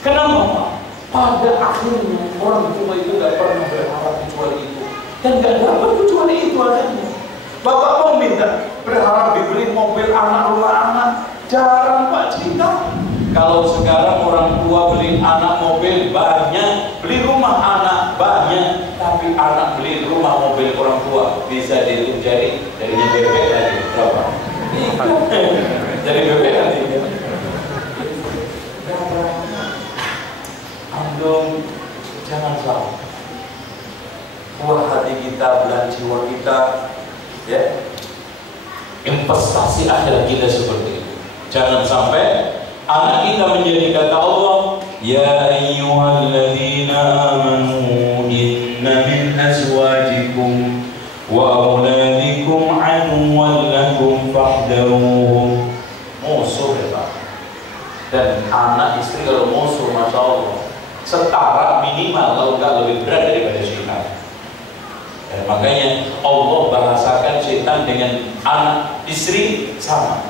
Kenapa? Pada akhirnya orang tua itu gak pernah berharap kecuali itu, dan gak dapat kecuali itu adanya. Bapak mau minta berharap diberi mobil anak, rumah anak, jarang Pak cerita. Kalau sekarang orang tua beli anak mobil banyak, beli rumah anak banyak, tapi anak beli rumah mobil orang tua bisa dihitung jari, jarinya bebek lagi berapa? Jadi bebek lagi. Andung, jangan salah. Buah hati kita, belah jiwa kita, ya. Investasi akhirat kita seperti itu. Jangan sampai anak kita menjadi kata Allah, ya ayyuhalladzina amanu inna min azwajikum wa auladikum aduwwan lakum fahdharuhum. Musuh ya Pak. Dan anak istri kalau musuh, Masya Allah, setara minimal, kalau enggak lebih berat daripada syaitan. Dan makanya Allah bahasakan syaitan dengan anak istri sama.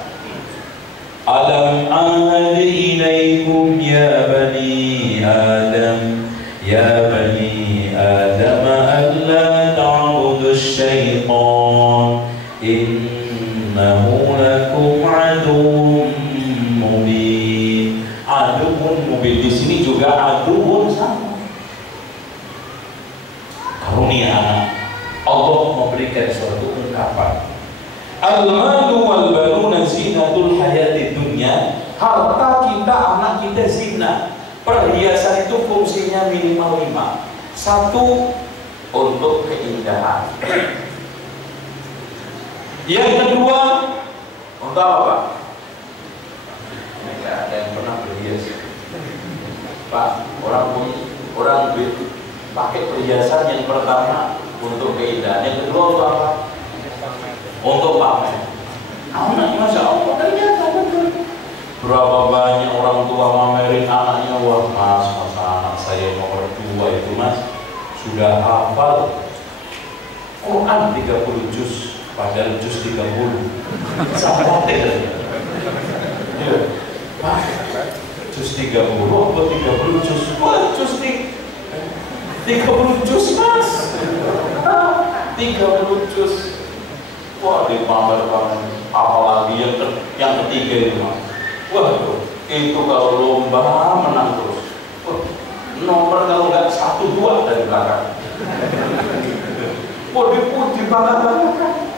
Alam ahad ilaikum ya bani Adam, ya bani Adam, alla ta'budu syaitan, innahu lakum aduwwun mubin. Aduwwun mubin di sini juga aduwwun sama. Karunia anak, Allah memberikan suatu ungkapan. Al-malu wal banuna zinatul hayati dunya. Harta kita, anak kita zina. Perhiasan itu fungsinya minimal 5. 1, untuk keindahan. Yang kedua, untuk apa Pak? Tidak ada yang pernah berhias Pak. Orang pakai perhiasan yang pertama untuk keindahan. Yang kedua untuk apa? Untuk pamer. Anak, Masya Allah, ternyata betul. Berapa banyak orang tua mamerin anaknya. Wah mas, anak saya nomor 2 itu mas sudah hafal Quran 30 juz, padahal juz 30. Sama deh. Juz 30, apa 30 juz? Wah, juz 30 juz mas. 30 juz. Wah, dipamer-pamer. Apalagi yang ketiga itu mas. Wah, itu kalau lomba menang terus. Wah, nomor kalau nggak 1, 2 dari belakang. Wah, dipuji bangga-banggakan.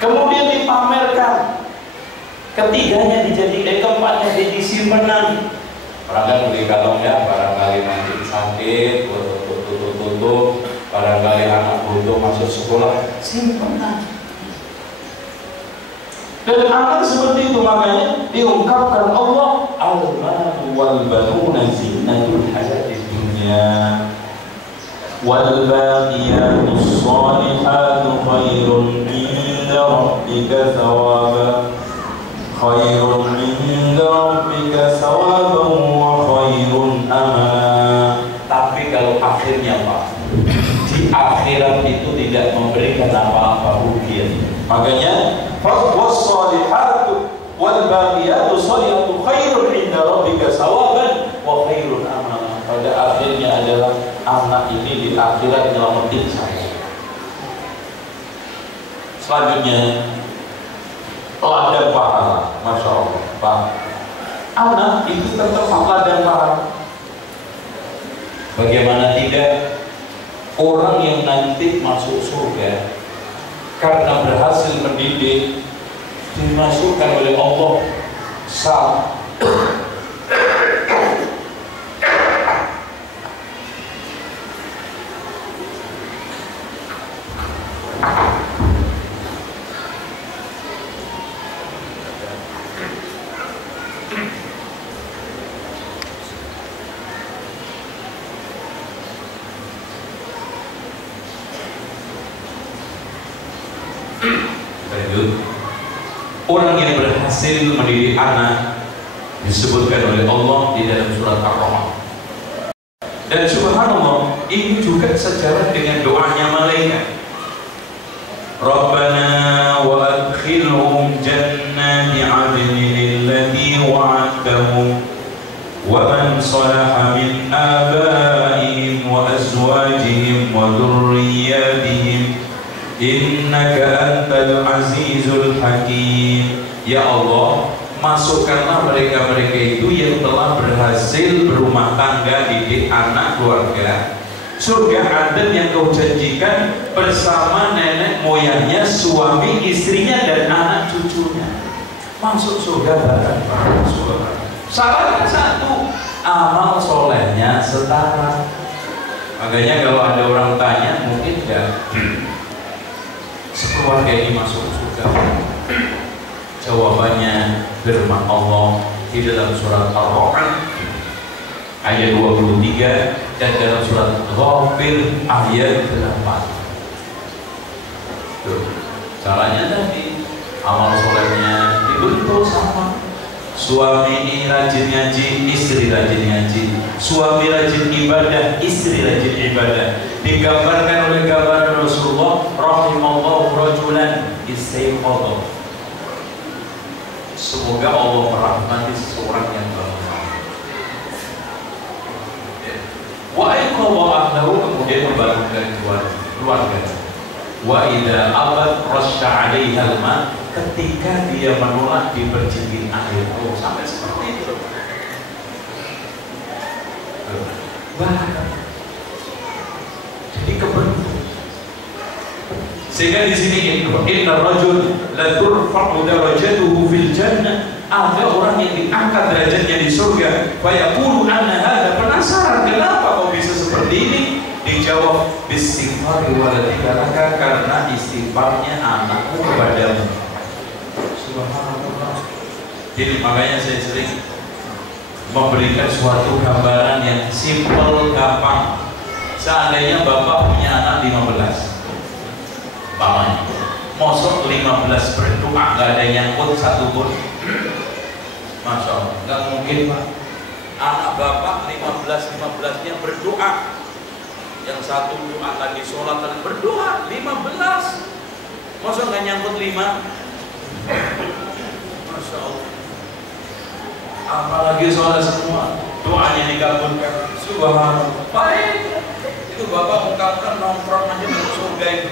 Kemudian dipamerkan. Ketiganya keempatnya jadi simpenan. Orang kan beli kalungnya, barangkali nanti sakit, tutup, barangkali anak butuh masuk sekolah, simpenan. Dan anak seperti itu, makanya diungkapkan Allah, al-malu wal banuna zinatul hayatid dunya wal baqiyatus salihatu khairun inda rabbika thawaban wa khairun amala. Tapi kalau akhirnya Pak, di akhirat itu tidak memberikan apa-apa, rugi. Makanya was-salihatu wal baqiyatu salihatu khairun inda rabbika thawaban wa khairun amala. Pada akhirnya adalah anak ini di akhirat nyelamatin saya. Selanjutnya ladang pahala. Masya Allah Pak, anak itu tetap ladang pahala. Bagaimana tidak, orang yang nanti masuk surga karena berhasil mendidik, dimasukkan oleh Allah saat orang yang berhasil mendidik anak disebutkan oleh Allah di dalam surat Ar-Rahman. Dan subhanallah, ini juga sejalan dengan doanya malaikat. Rabbana wa adkhilhum jannati 'adnin allati wa'adtahum wa man salaha min abaihim wa azwajihim wa dhurriyyatihim innaka antal azizul hakim. Ya Allah, masukkanlah mereka-mereka itu yang telah berhasil berumah tangga, didik anak, keluarga, surga Aden yang kau janjikan bersama nenek moyangnya, suami istrinya dan anak cucunya. Masuk surga bareng-bareng. Syaratnya satu, amal solehnya setara. Makanya kalau ada orang tanya, mungkin enggak sekeluarga ini masuk surga? Jawabannya firman Allah di dalam surat Ar-Rahman ayat 23 dan dalam surat Ghafir ayat 8. Tuh, caranya tadi amal solehnya dibentuk sama. Suami ini rajin ngaji, istri rajin ngaji. Suami rajin ibadah, istri rajin ibadah. Digambarkan oleh gambaran Rasulullah, rahimallahu rajulan istiqomah. Semoga Allah merahmati seseorang yang beramal. Wa iqawa ahlahu, kemudian membangunkan keluarga. Wa idza abad rasya 'alaiha al-ma, ketika dia menolak dipercikin air. Oh, sampai seperti itu. Jadi keberuntungan. Sehingga di sini inna rajul la turfa'u darajatuhu fil jannah, ada orang yang diangkat derajatnya di surga. Fa yaqulu anna hadza, penasaran kenapa kok bisa seperti ini? Dijawab bistighfari waladika laka, karena istighfarnya anakmu kepadamu. Subhanallah. Jadi makanya saya sering memberikan suatu gambaran yang simpel, gampang. Seandainya bapak punya anak 15, pamannya, mosok 15 berdoa nggak ada yang nyangkut satu pun. Masya Allah, nggak mungkin pak. Anak bapak 15-15-nya berdoa. Yang satu doa lagi sholat dan berdoa 15. Masa nggak nyangkut 5? Masya Allah. Apalagi sholat semua doanya dikabulkan. Subhanallah. Baik. Itu bapak ungkapkan nongkrong aja masuk surga itu.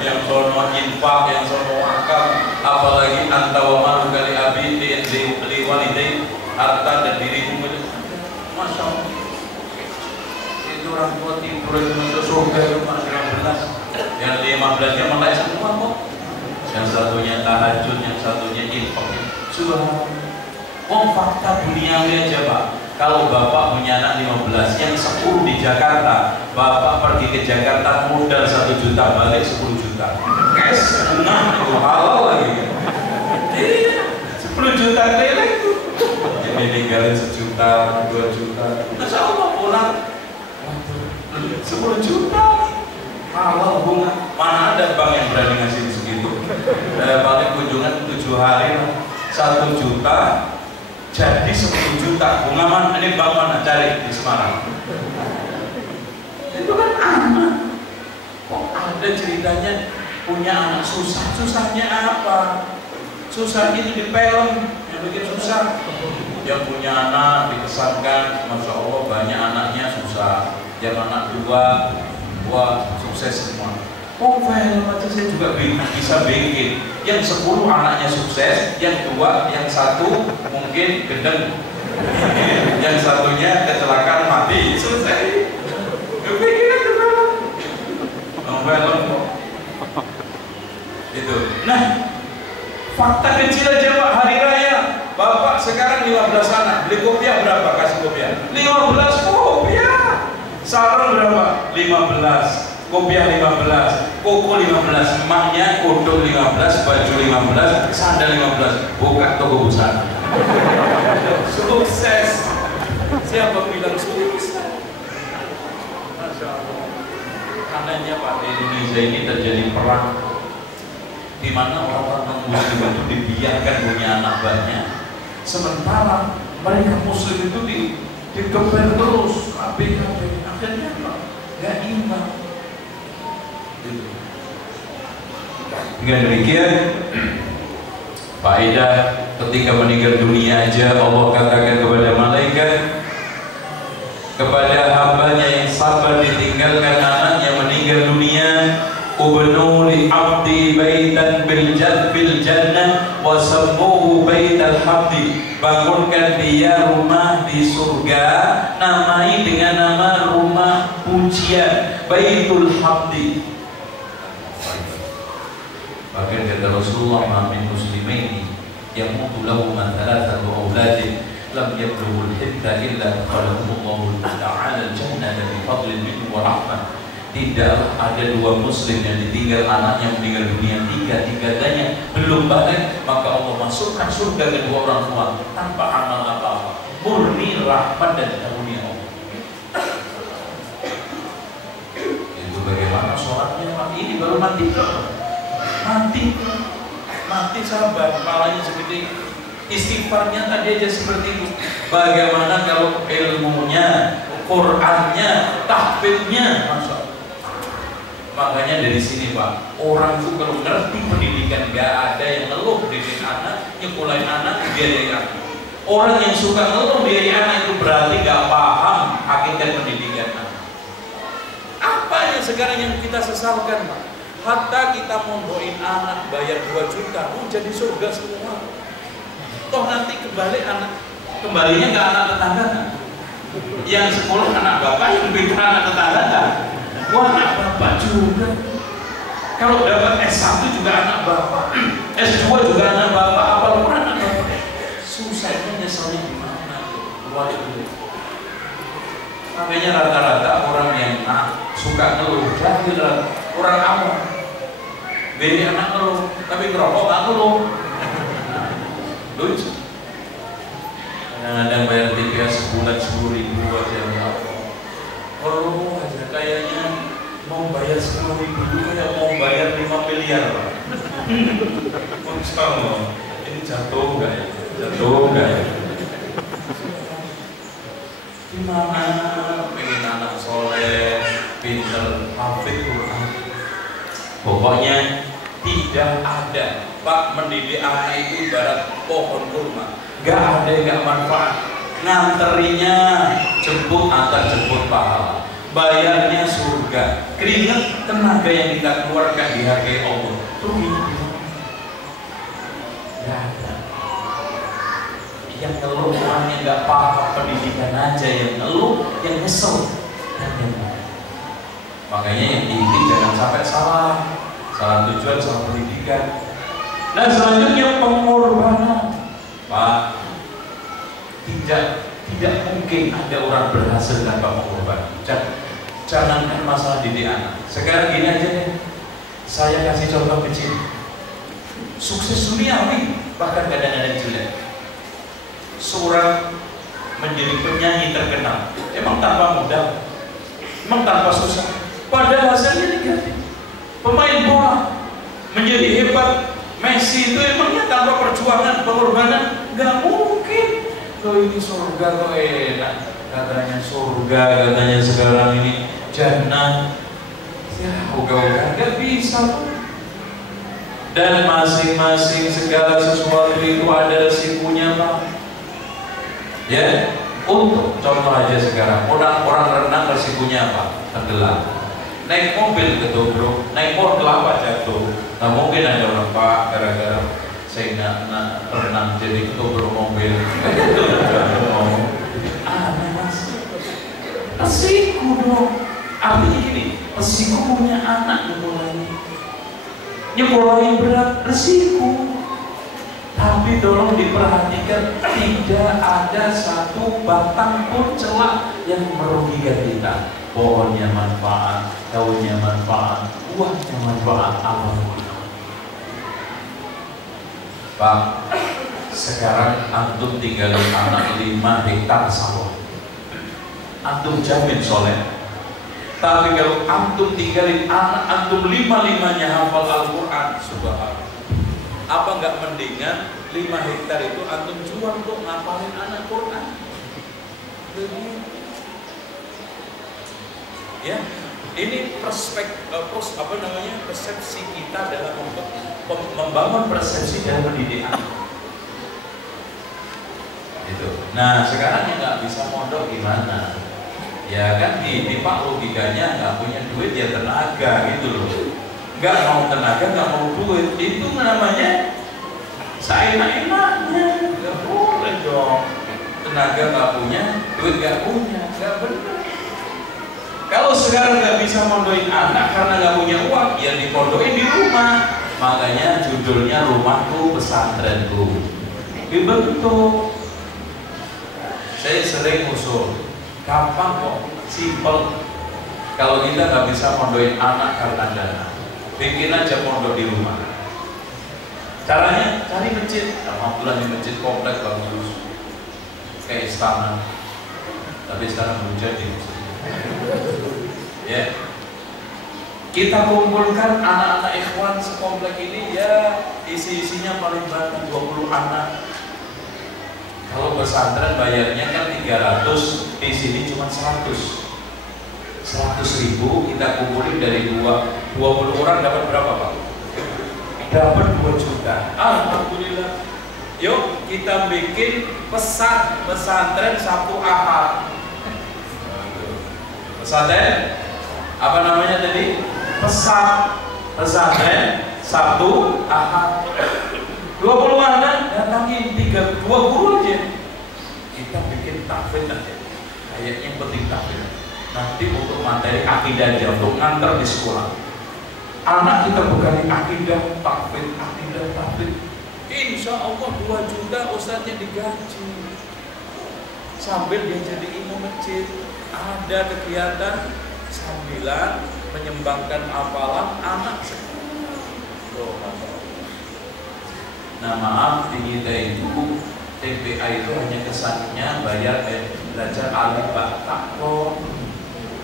Yang sono infak, yang sono akal, apalagi antawa malu kali abi di walidai, harta dan dirimu. Masya Allah. Itu orang tua tidur itu masuk surga itu 15. Yang 15-nya malah semua kok. Yang satunya tahajud, yang satunya infak. Subhanallah. Fakta duniawi aja pak. Kalau bapak punya anak 15, yang 10 di Jakarta, bapak pergi ke Jakarta modal 1 juta, balik 10 juta. Cash, nah itu halal lagi. 10 juta keliling itu. Jadi ninggalin 1 juta, 2 juta. Masya Allah pulang 10 juta. Halal bunga. Mana ada bank yang berani ngasih segitu? Paling kunjungan 7 hari, 1 juta. Jadi 10 juta bunga mana? Ini bank mana? Cari di Semarang. Itu kan anak. Kok ada ceritanya punya anak susah? Susahnya apa? Susah itu di film yang bikin susah. Yang punya anak dikesankan, masya Allah banyak anaknya susah. Yang anak dua sukses semua. Oh film aja saya juga bisa bikin. Yang 10 anaknya sukses, yang 2, yang 1 mungkin gendeng, yang satunya kecelakaan mati, selesai. Bikin aja film. Film kok Fakta kecil aja Pak, hari raya Bapak sekarang 15 anak, beli kopiah berapa? Kasih kopiah 15 kopiah. Sarung berapa? 15. Kopiah 15, koko 15, emaknya kodok 15, baju 15, sandal 15. Buka toko busana. Sukses. Siapa bilang sukses? Masya Allah. Anehnya Pak, di Indonesia ini terjadi perang di mana orang-orang muslim itu dibiarkan punya anak banyak, sementara mereka muslim itu dikeber terus KB, akhirnya apa? Gak imbang. Dengan demikian, faedah ketika meninggal dunia aja Allah katakan kepada malaikat, kepada hambanya yang sabar ditinggalkan anaknya meninggal dunia, ubnu li abdi baitan bil jannah wa sammuhu baital hamdi, bangunkan dia rumah di surga, namai dengan nama rumah pujian, baitul hamdi. Bahkan kata Rasulullah, "Min muslimaini yamutu lahuma thalathatu auladin lam yablughul hidda illa khalaqahumullahu ta'ala al-jannata bi fadlin minhu wa rahmah." Tidak ada dua muslim yang ditinggal anaknya meninggal dunia, tiga-tiganya belum balik, maka Allah masukkan surga kedua orang tua tanpa amal apa-apa, murni rahmat dan karunia Allah. Itu bagaimana sholatnya? Ini baru mati mati sahabat, malahnya seperti istighfarnya tadi aja seperti itu. Bagaimana kalau ilmunya, Qur'annya, tahfidnya, Masya Allah. Makanya dari sini Pak, orang itu kalau ngerti pendidikan, gak ada yang ngeluh didik anak, nyekolahin anak, biayain anak. Orang yang suka ngeluh biayain anak itu berarti gak paham hakikat pendidikan anak. Apa yang sekarang yang kita sesalkan Pak? Hatta kita mondoin anak bayar 2 juta, jadi surga semua. Toh nanti kembalinya ke anak tetangga kan? Yang sekolah anak bapak, yang pintar anak tetangga kan? Wah, anak bapak juga. Kalau dapat S1 juga anak bapak, S2 juga anak bapak, apalagi anak bapak. Susahnya nyeselnya di mana? Makanya rata-rata orang yang suka ngeluh, jahil orang awam. Bini anak ngeluh, tapi ngerokok gak ngeluh. Lucu. Kadang-kadang bayar tiga sebulan 10.000 aja ya. Oh aja kayaknya mau bayar 10.000 kayak mau bayar 5 miliar Pak. Ini jatuh nggak ya? Jatuh nggak ya? Gimana pengen anak soleh, pinter, hafid Quran? Pokoknya tidak ada Pak, mendidik anak itu ibarat pohon kurma, gak ada yang gak manfaat. Nganterinya jemput antar jemput pahala, bayarnya surga, keringat tenaga yang kita keluarkan dihargai Allah. Gak ada. Yang ngeluh orangnya gak paham pendidikan aja, yang ngeluh, yang nyesel. Makanya yang dididik jangan sampai salah tujuan, salah pendidikan. Nah selanjutnya pengorbanan Pak, tidak mungkin ada orang berhasil tanpa pengorbanan. Jangankan masalah didik anak. Sekarang gini aja deh, saya kasih contoh kecil. Sukses duniawi bahkan kadang-kadang jelek. Seorang menjadi penyanyi terkenal, emang tanpa modal, emang tanpa susah, padahal hasilnya negatif. Pemain bola menjadi hebat, Messi itu emangnya tanpa perjuangan, pengorbanan? Gak mungkin. Loh ini surga kok enak, katanya surga, katanya sekarang ini jannah. Ya ogah-ogah gak bisa. Dan masing-masing segala sesuatu itu ada resikonya Pak. Ya, untuk contoh aja sekarang orang renang resikonya apa? Tenggelam. Naik mobil ketobrak, naik motor kelapa jatuh. Nah mungkin ada orang Pak gara-gara saya nak renang jadi ketobrak mobil. Mas, resiko dong. Artinya gini, resiko punya anak nyekolahin berat, resiko. tolong diperhatikan, tidak ada satu batang pun celak yang merugikan kita. Pohonnya manfaat, daunnya manfaat, buahnya manfaat, apapun. Pak, sekarang antum tinggalin anak 5 hektar sawah, antum jamin soleh. Tapi kalau antum tinggalin anak antum 5-5-nya hafal Al-Quran, subhanallah, apa nggak mendingan 5 hektar itu antum jual untuk ngapalin anak Quran? Ya, ini persepsi kita dalam membangun persepsi dalam pendidikan. Itu. Nah, sekarang yang nggak bisa mondok gimana? Ya kan di Pak logikanya nggak punya duit ya tenaga gitu loh. Nggak mau tenaga, nggak mau duit, itu namanya seenak-enaknya. Nggak boleh dong. Tenaga nggak punya, duit nggak punya, nggak benar. Kalau sekarang nggak bisa mondoin anak karena nggak punya uang, ya dipondoin di rumah. Makanya judulnya Rumahku Pesantrenku. Dibentuk. Saya sering usul, gampang kok, simple. Kalau kita nggak bisa mondoin anak karena dana, bikin aja pondok di rumah. Caranya cari masjid. Alhamdulillah di masjid komplek bagus, kayak istana. Tapi sekarang belum jadi. Ya, kita kumpulkan anak-anak ikhwan sekomplek ini, ya isi-isinya paling banyak 20 anak. Kalau pesantren bayarnya kan 300, di sini cuma 100. 100.000 kita kumpulin dari 20 orang dapat berapa Pak? Dapat 2 juta. Alhamdulillah. Yuk kita bikin pesantren Sabtu Ahad. Pesantren apa namanya tadi? Pesantren Sabtu Ahad. 20 anak datangin 2 guru aja. Kita bikin tahfidz aja. Kayaknya penting tahfidz. Nanti untuk materi akidah aja, untuk ngantar di sekolah. Anak kita bekali akidah, tahfidz. Insya Allah 2 juta ustadznya digaji. Sambil dia jadi imam masjid. Ada kegiatan sambilan menyembangkan hafalan anak sekolah. Nah maaf, di kita itu TPA itu hanya kesannya bayar belajar alif bata kok.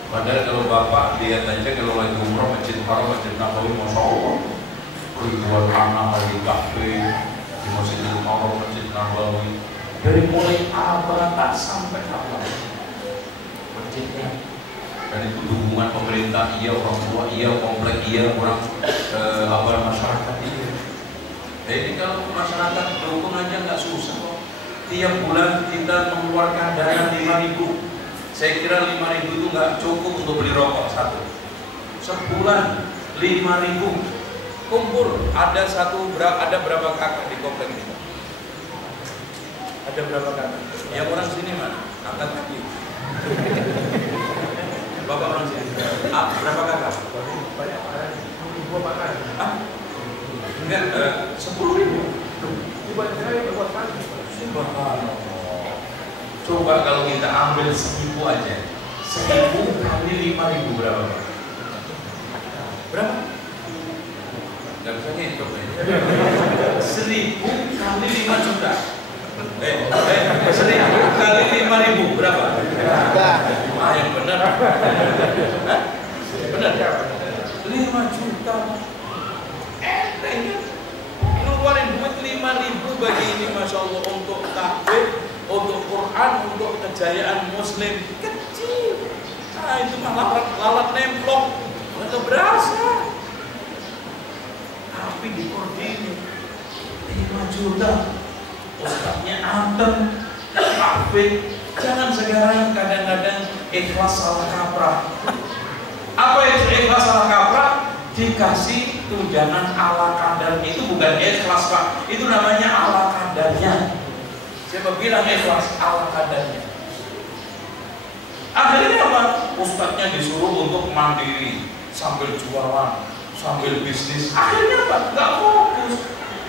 Padahal kalau bapak lihat aja kalau lagi umroh Masjid Haram, Masjid Nabawi, masya Allah, ribuan anak lagi kafe di Masjidil Haram, Masjid Nabawi, dari mulai al-Baqarah sampai apa masjidnya. Dan itu dukungan pemerintah, iya, orang tua, iya, komplek, iya, orang masyarakat, iya. Jadi kalau masyarakat dukung aja nggak susah kok. Tiap bulan kita mengeluarkan dana 5.000. Saya kira 5.000 itu nggak cukup untuk beli rokok satu. Sebulan 5.000. Kumpul. Ada berapa kakak di komplek ini? Ada berapa kakak? Yang orang sini mana? Angkat kaki. Bapak orang sini. Berapa kakak? Banyak. 10.000 kakak. Enggak, 10.000. Subhanallah. Coba kalau kita ambil 1.000 aja, 1.000 kali 5.000 berapa? Berapa? Gak bisa ngitung ya. 1.000 kali 5 juta. 1.000 kali 5.000 berapa? Yang benar. Benar? 5 juta. Ngeluarin duit 5.000 bagi ini, masya Allah, untuk tahfidz, untuk Quran, untuk kejayaan Muslim kecil. Nah itu mah lalat nemplok, nggak berasa. Tapi dikoordinir 5 juta, ustadznya antem, tahfidz. Jangan sekarang kadang-kadang ikhlas salah kaprah. Apa itu ikhlas salah kaprah? Dikasih tunjangan ala kadarnya. Itu bukan ikhlas Pak, itu namanya ala kadarnya. Siapa bilang ikhlas? Ala kadarnya. Akhirnya apa? Ustadznya disuruh untuk mandiri, sambil jualan, sambil bisnis. Akhirnya apa? Gak fokus.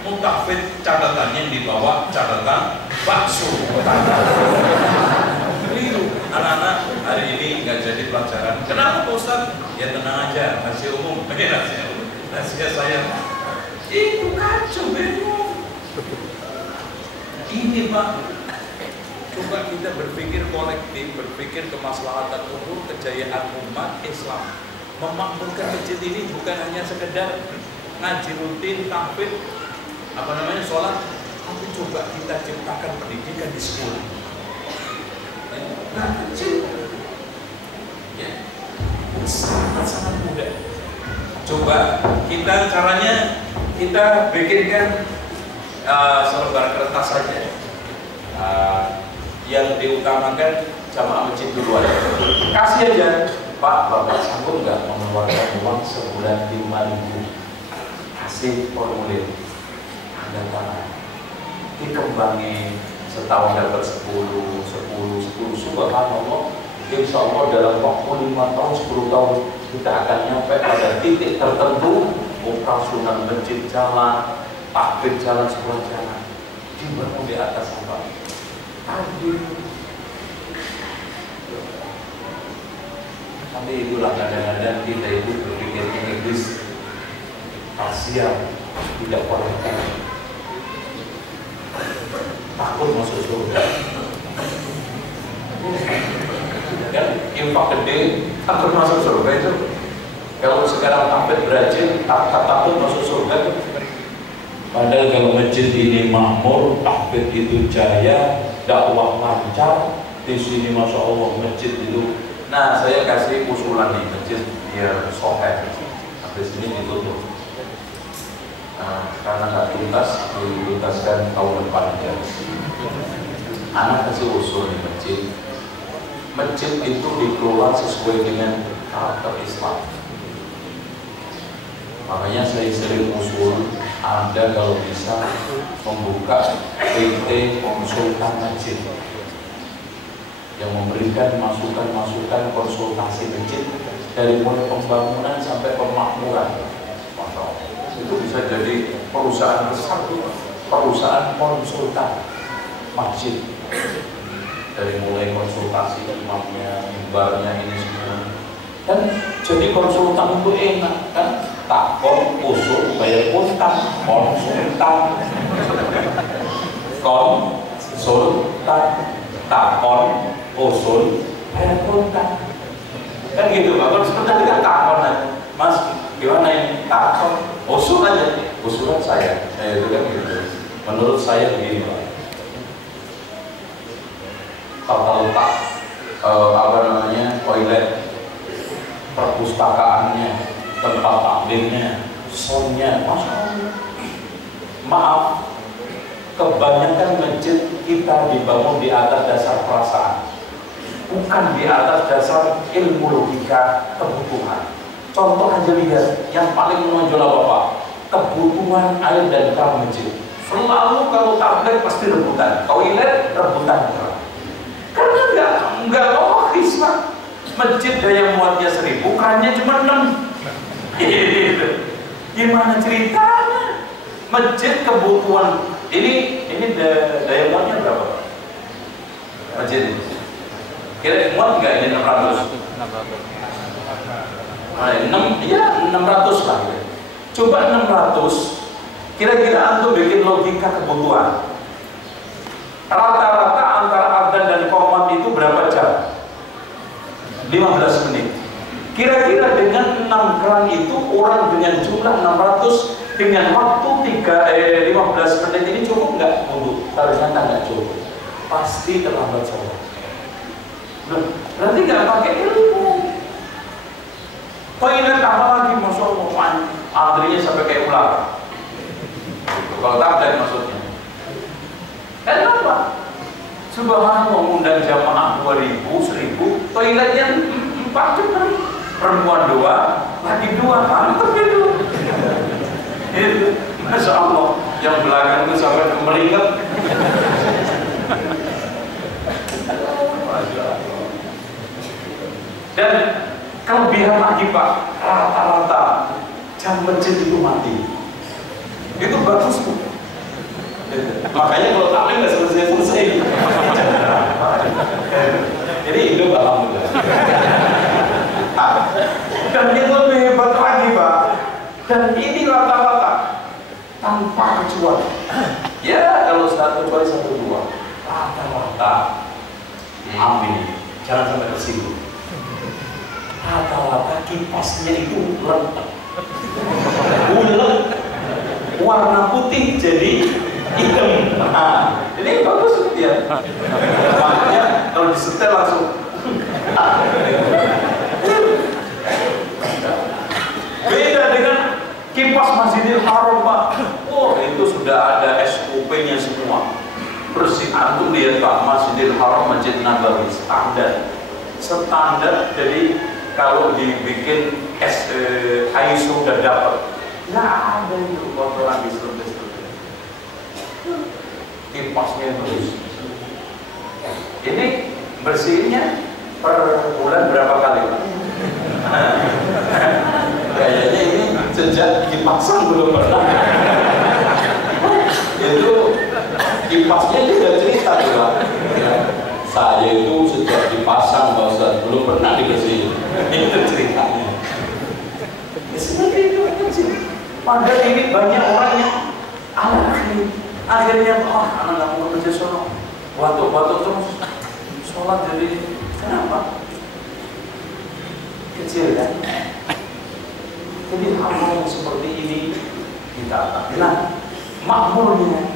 Mutahfid catatannya di bawah catatan bakso. Keliru. Anak-anak hari ini nggak jadi pelajaran. Kenapa Pak Ustaz? Ya tenang aja, rahasia umum. Rahasia saya. Itu kacau, bingung. Ini Pak, coba kita berpikir kolektif, berpikir kemaslahatan umum, kejayaan umat Islam. Memakmurkan masjid ini bukan hanya sekedar ngaji rutin, tahfidz, sholat, tapi coba kita ciptakan pendidikan di sekolah. Nah, kecil, ya, sangat-sangat mudah. Coba kita caranya kita bikinkan selembar kertas saja. Yang diutamakan jamaah masjid dulu aja. Kasih aja, Pak, Bapak sanggup nggak mengeluarkan uang sebulan 5.000? Kasih formulir. Anda tangan. Dikembangin setahun dapat 10, subhanallah. Insya Allah dalam waktu 5 tahun, 10 tahun kita akan nyampe pada titik tertentu operasional masjid jalan, takbir jalan, sebuah jalan dibangun di atas apa? Tapi itulah kadang-kadang kita itu berpikir egois, kasihan, tidak kolektif, takut masuk surga. Kan infak gede, takut masuk surga itu. Kalau sekarang takbir berajin, takut masuk surga. Padahal kalau masjid ini makmur, takbir itu jaya, dakwah lancar, di sini masya Allah masjid itu. Nah, saya kasih usulan nih, masjid biar soheh, habis ini ditutup. Nah, karena nggak tuntas, dituntaskan tahun depan aja. Anak kasih usul nih masjid itu dikelola sesuai dengan karakter Islam. Makanya saya sering usul, Anda kalau bisa membuka PT konsultan masjid yang memberikan masukan konsultasi masjid dari mulai pembangunan sampai pemakmuran. Masya Allah, itu bisa jadi perusahaan besar, perusahaan konsultan masjid, dari mulai konsultasi imamnya, mimbarnya, ini semua. Dan jadi konsultan itu enak kan, takon usul bayar utang, konsultan takon usul bayar utang, kan gitu Pak. Konsultan kita takon aja, Mas gimana ini, takon usul aja, usulan saya itu kan gitu. Menurut saya begini Pak, tata letak toilet, perpustakaannya, tempat taklimnya, soundnya, masya Allah. Maaf, kebanyakan masjid kita dibangun di atas dasar perasaan, bukan di atas dasar ilmu logika kebutuhan. Contoh aja lihat, yang paling menonjol apa Pak? Kebutuhan air dan keran masjid. Selalu kalau tablet pasti rebutan, toilet rebutan keran. Karena enggak logis Pak. Masjid daya muatnya 1.000, kerannya cuma 6. Gimana ceritanya? Masjid kebutuhan ini daya muatnya berapa? Masjid ini kira muat nggak ini 600? 600 lah. Coba 600, kira-kira antum bikin logika kebutuhan. Rata-rata antara adzan dan qomat itu berapa jam? 15 menit. Kira-kira dengan 6 keran itu orang dengan jumlah 600 dengan waktu 15 menit ini cukup nggak untuk? Ternyata nggak cukup. Pasti terlambat sholat. Berarti nggak pakai ilmu. Toilet apa lagi, masya Allah, antrinya sampai kayak ular. Kalau tablet maksudnya. Kenapa? Subhanallah, mengundang jamaah 2.000, 1.000, toiletnya 4 cuma, perempuan 2, laki 2, mantap itu. Itu, masya Allah, yang belakang itu sampai meringkep. Dan kelebihan lagi Pak, rata-rata jam masjid itu mati. Itu bagus tuh. Makanya kalau taklim nggak selesai. Jadi hidup alhamdulillah. Dan itu lebih hebat lagi, Pak. Dan ini rata-rata tanpa kecuali. Ya kalau 1 kali 1 2 rata-rata ambil, jangan sampai tersinggung. Rata-rata kipasnya itu rentak, bulat, warna putih jadi hitam. Nah, ini bagus ya. Makanya kalau disetel langsung. Beda dengan kipas Masjidil Haram, Pak. Oh, itu sudah ada SOP-nya semua. Bersih, antum lihat Pak, Masjidil Haram, Masjid Nabawi standar. Jadi kalau dibikin ISO sudah dapat. Nggak ada itu kotoran di seluruh. Kipasnya terus. Ini bersihnya per bulan berapa kali, Pak? Kayaknya ini sejak dipasang belum pernah. Itu kipasnya juga cerita, Pak. Ya, saya itu sejak dipasang, Pak Ustaz, belum pernah dibersihin. Itu ceritanya. Ya, seperti itu kecil. Padahal ini banyak orang yang akhirnya anak nggak mau kerja sono, batuk terus, sholat jadi kenapa? Kecil kan? Jadi hal yang seperti ini kita. Nah, makmurnya,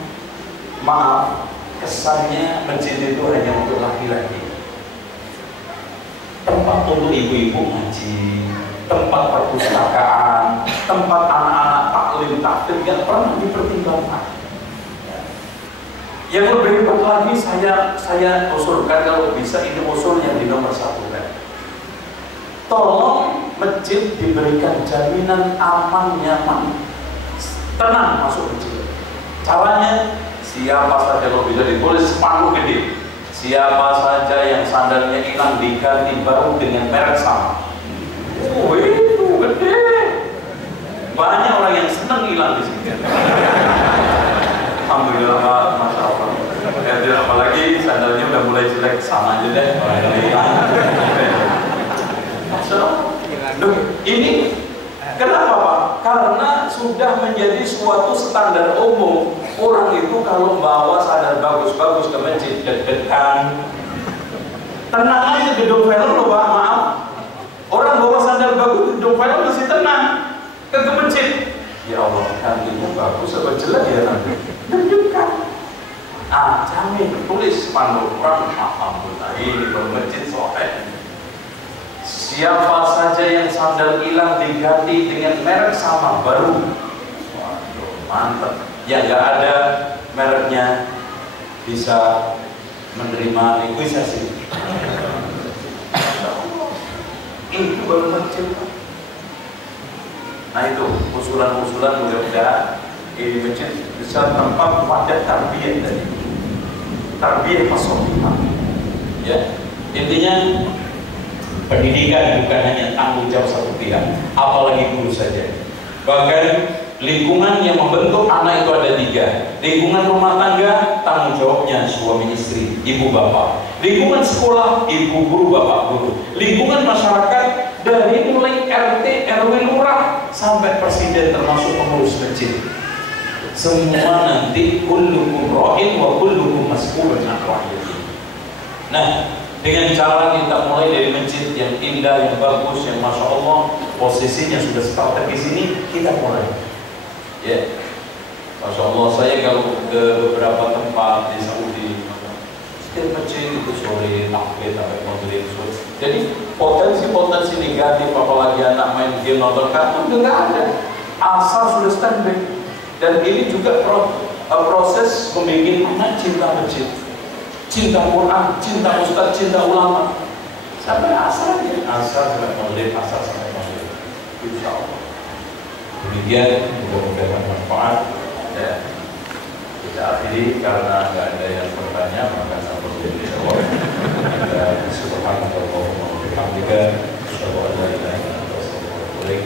maaf, kesannya masjid itu hanya untuk laki-laki. Tempat untuk ibu-ibu ngaji, tempat perpustakaan, tempat anak-anak taklim tahfidz nggak pernah dipertimbangkan. Yang lebih hebat lagi saya usulkan, kalau bisa ini usul yang di nomor 1 kan. Tolong masjid diberikan jaminan aman, nyaman, tenang masuk masjid. Caranya siapa saja, kalau bisa ditulis spanduk gede, siapa saja yang sandalnya hilang diganti baru dengan merek sama. Oh itu gede. Banyak orang yang senang hilang di sini. Alhamdulillah, Pak, Masya Allah. Ya, apalagi sandalnya udah mulai jelek, sama aja deh. Ini kenapa, Pak? Karena sudah menjadi suatu standar umum. Orang itu kalau bawa sandal bagus-bagus ke masjid, deg-degan. Tenang aja di gedung film loh, Pak, maaf. Orang bawa sandal bagus di gedung film masih tenang. Ke masjid. Ya Allah, kan itu bagus apa jelek ya nanti? Deg-degan. Jamin, tulis spanduk orang, alhamdulillah ini bermasjid soheh. Siapa saja yang sandal hilang diganti dengan merek sama baru. Waduh, mantap. Yang nggak ada mereknya bisa menerima negosiasi. Itu baru masjid. Nah itu usulan-usulan mudah-mudahan ini masjid bisa tempat wadah tarbiyah tadi. Tarbiyah masohiyah. Ya, intinya pendidikan bukan hanya tanggung jawab satu pihak, apalagi guru saja. Bahkan lingkungan yang membentuk anak itu ada 3. Lingkungan rumah tangga, tanggung jawabnya suami istri, ibu bapak. Lingkungan sekolah, ibu guru, bapak guru. Lingkungan masyarakat, dari mulai RT, RW, lurah sampai presiden termasuk pengurus masjid. Semua nanti kullukum ra'in wa kullukum mas'ulun 'an ra'iyatihi. Nah, dengan cara kita mulai dari masjid yang indah, yang bagus, yang Masya Allah posisinya sudah strategis ini, kita mulai. Ya, Masya Allah, saya kalau ke beberapa tempat di Saudi, setiap masjid itu sore takbir sampai maghrib. Jadi potensi negatif, apalagi anak main game, nonton kartun, itu nggak ada. Asal sudah standby. Dan ini juga proses membuat anak cinta masjid, cinta Quran, cinta ustaz, cinta ulama. Sampai asal ya, asal sampai maghrib, asal sampai maghrib. Insya Allah. Demikian, mudah-mudahan manfaat. Ya. Kita akhiri karena nggak ada yang bertanya, maka sampai di awal. Subhanallah wa bihamdika, asyhadu an la ilaha illa anta, astaghfiruka wa atubu ilaik.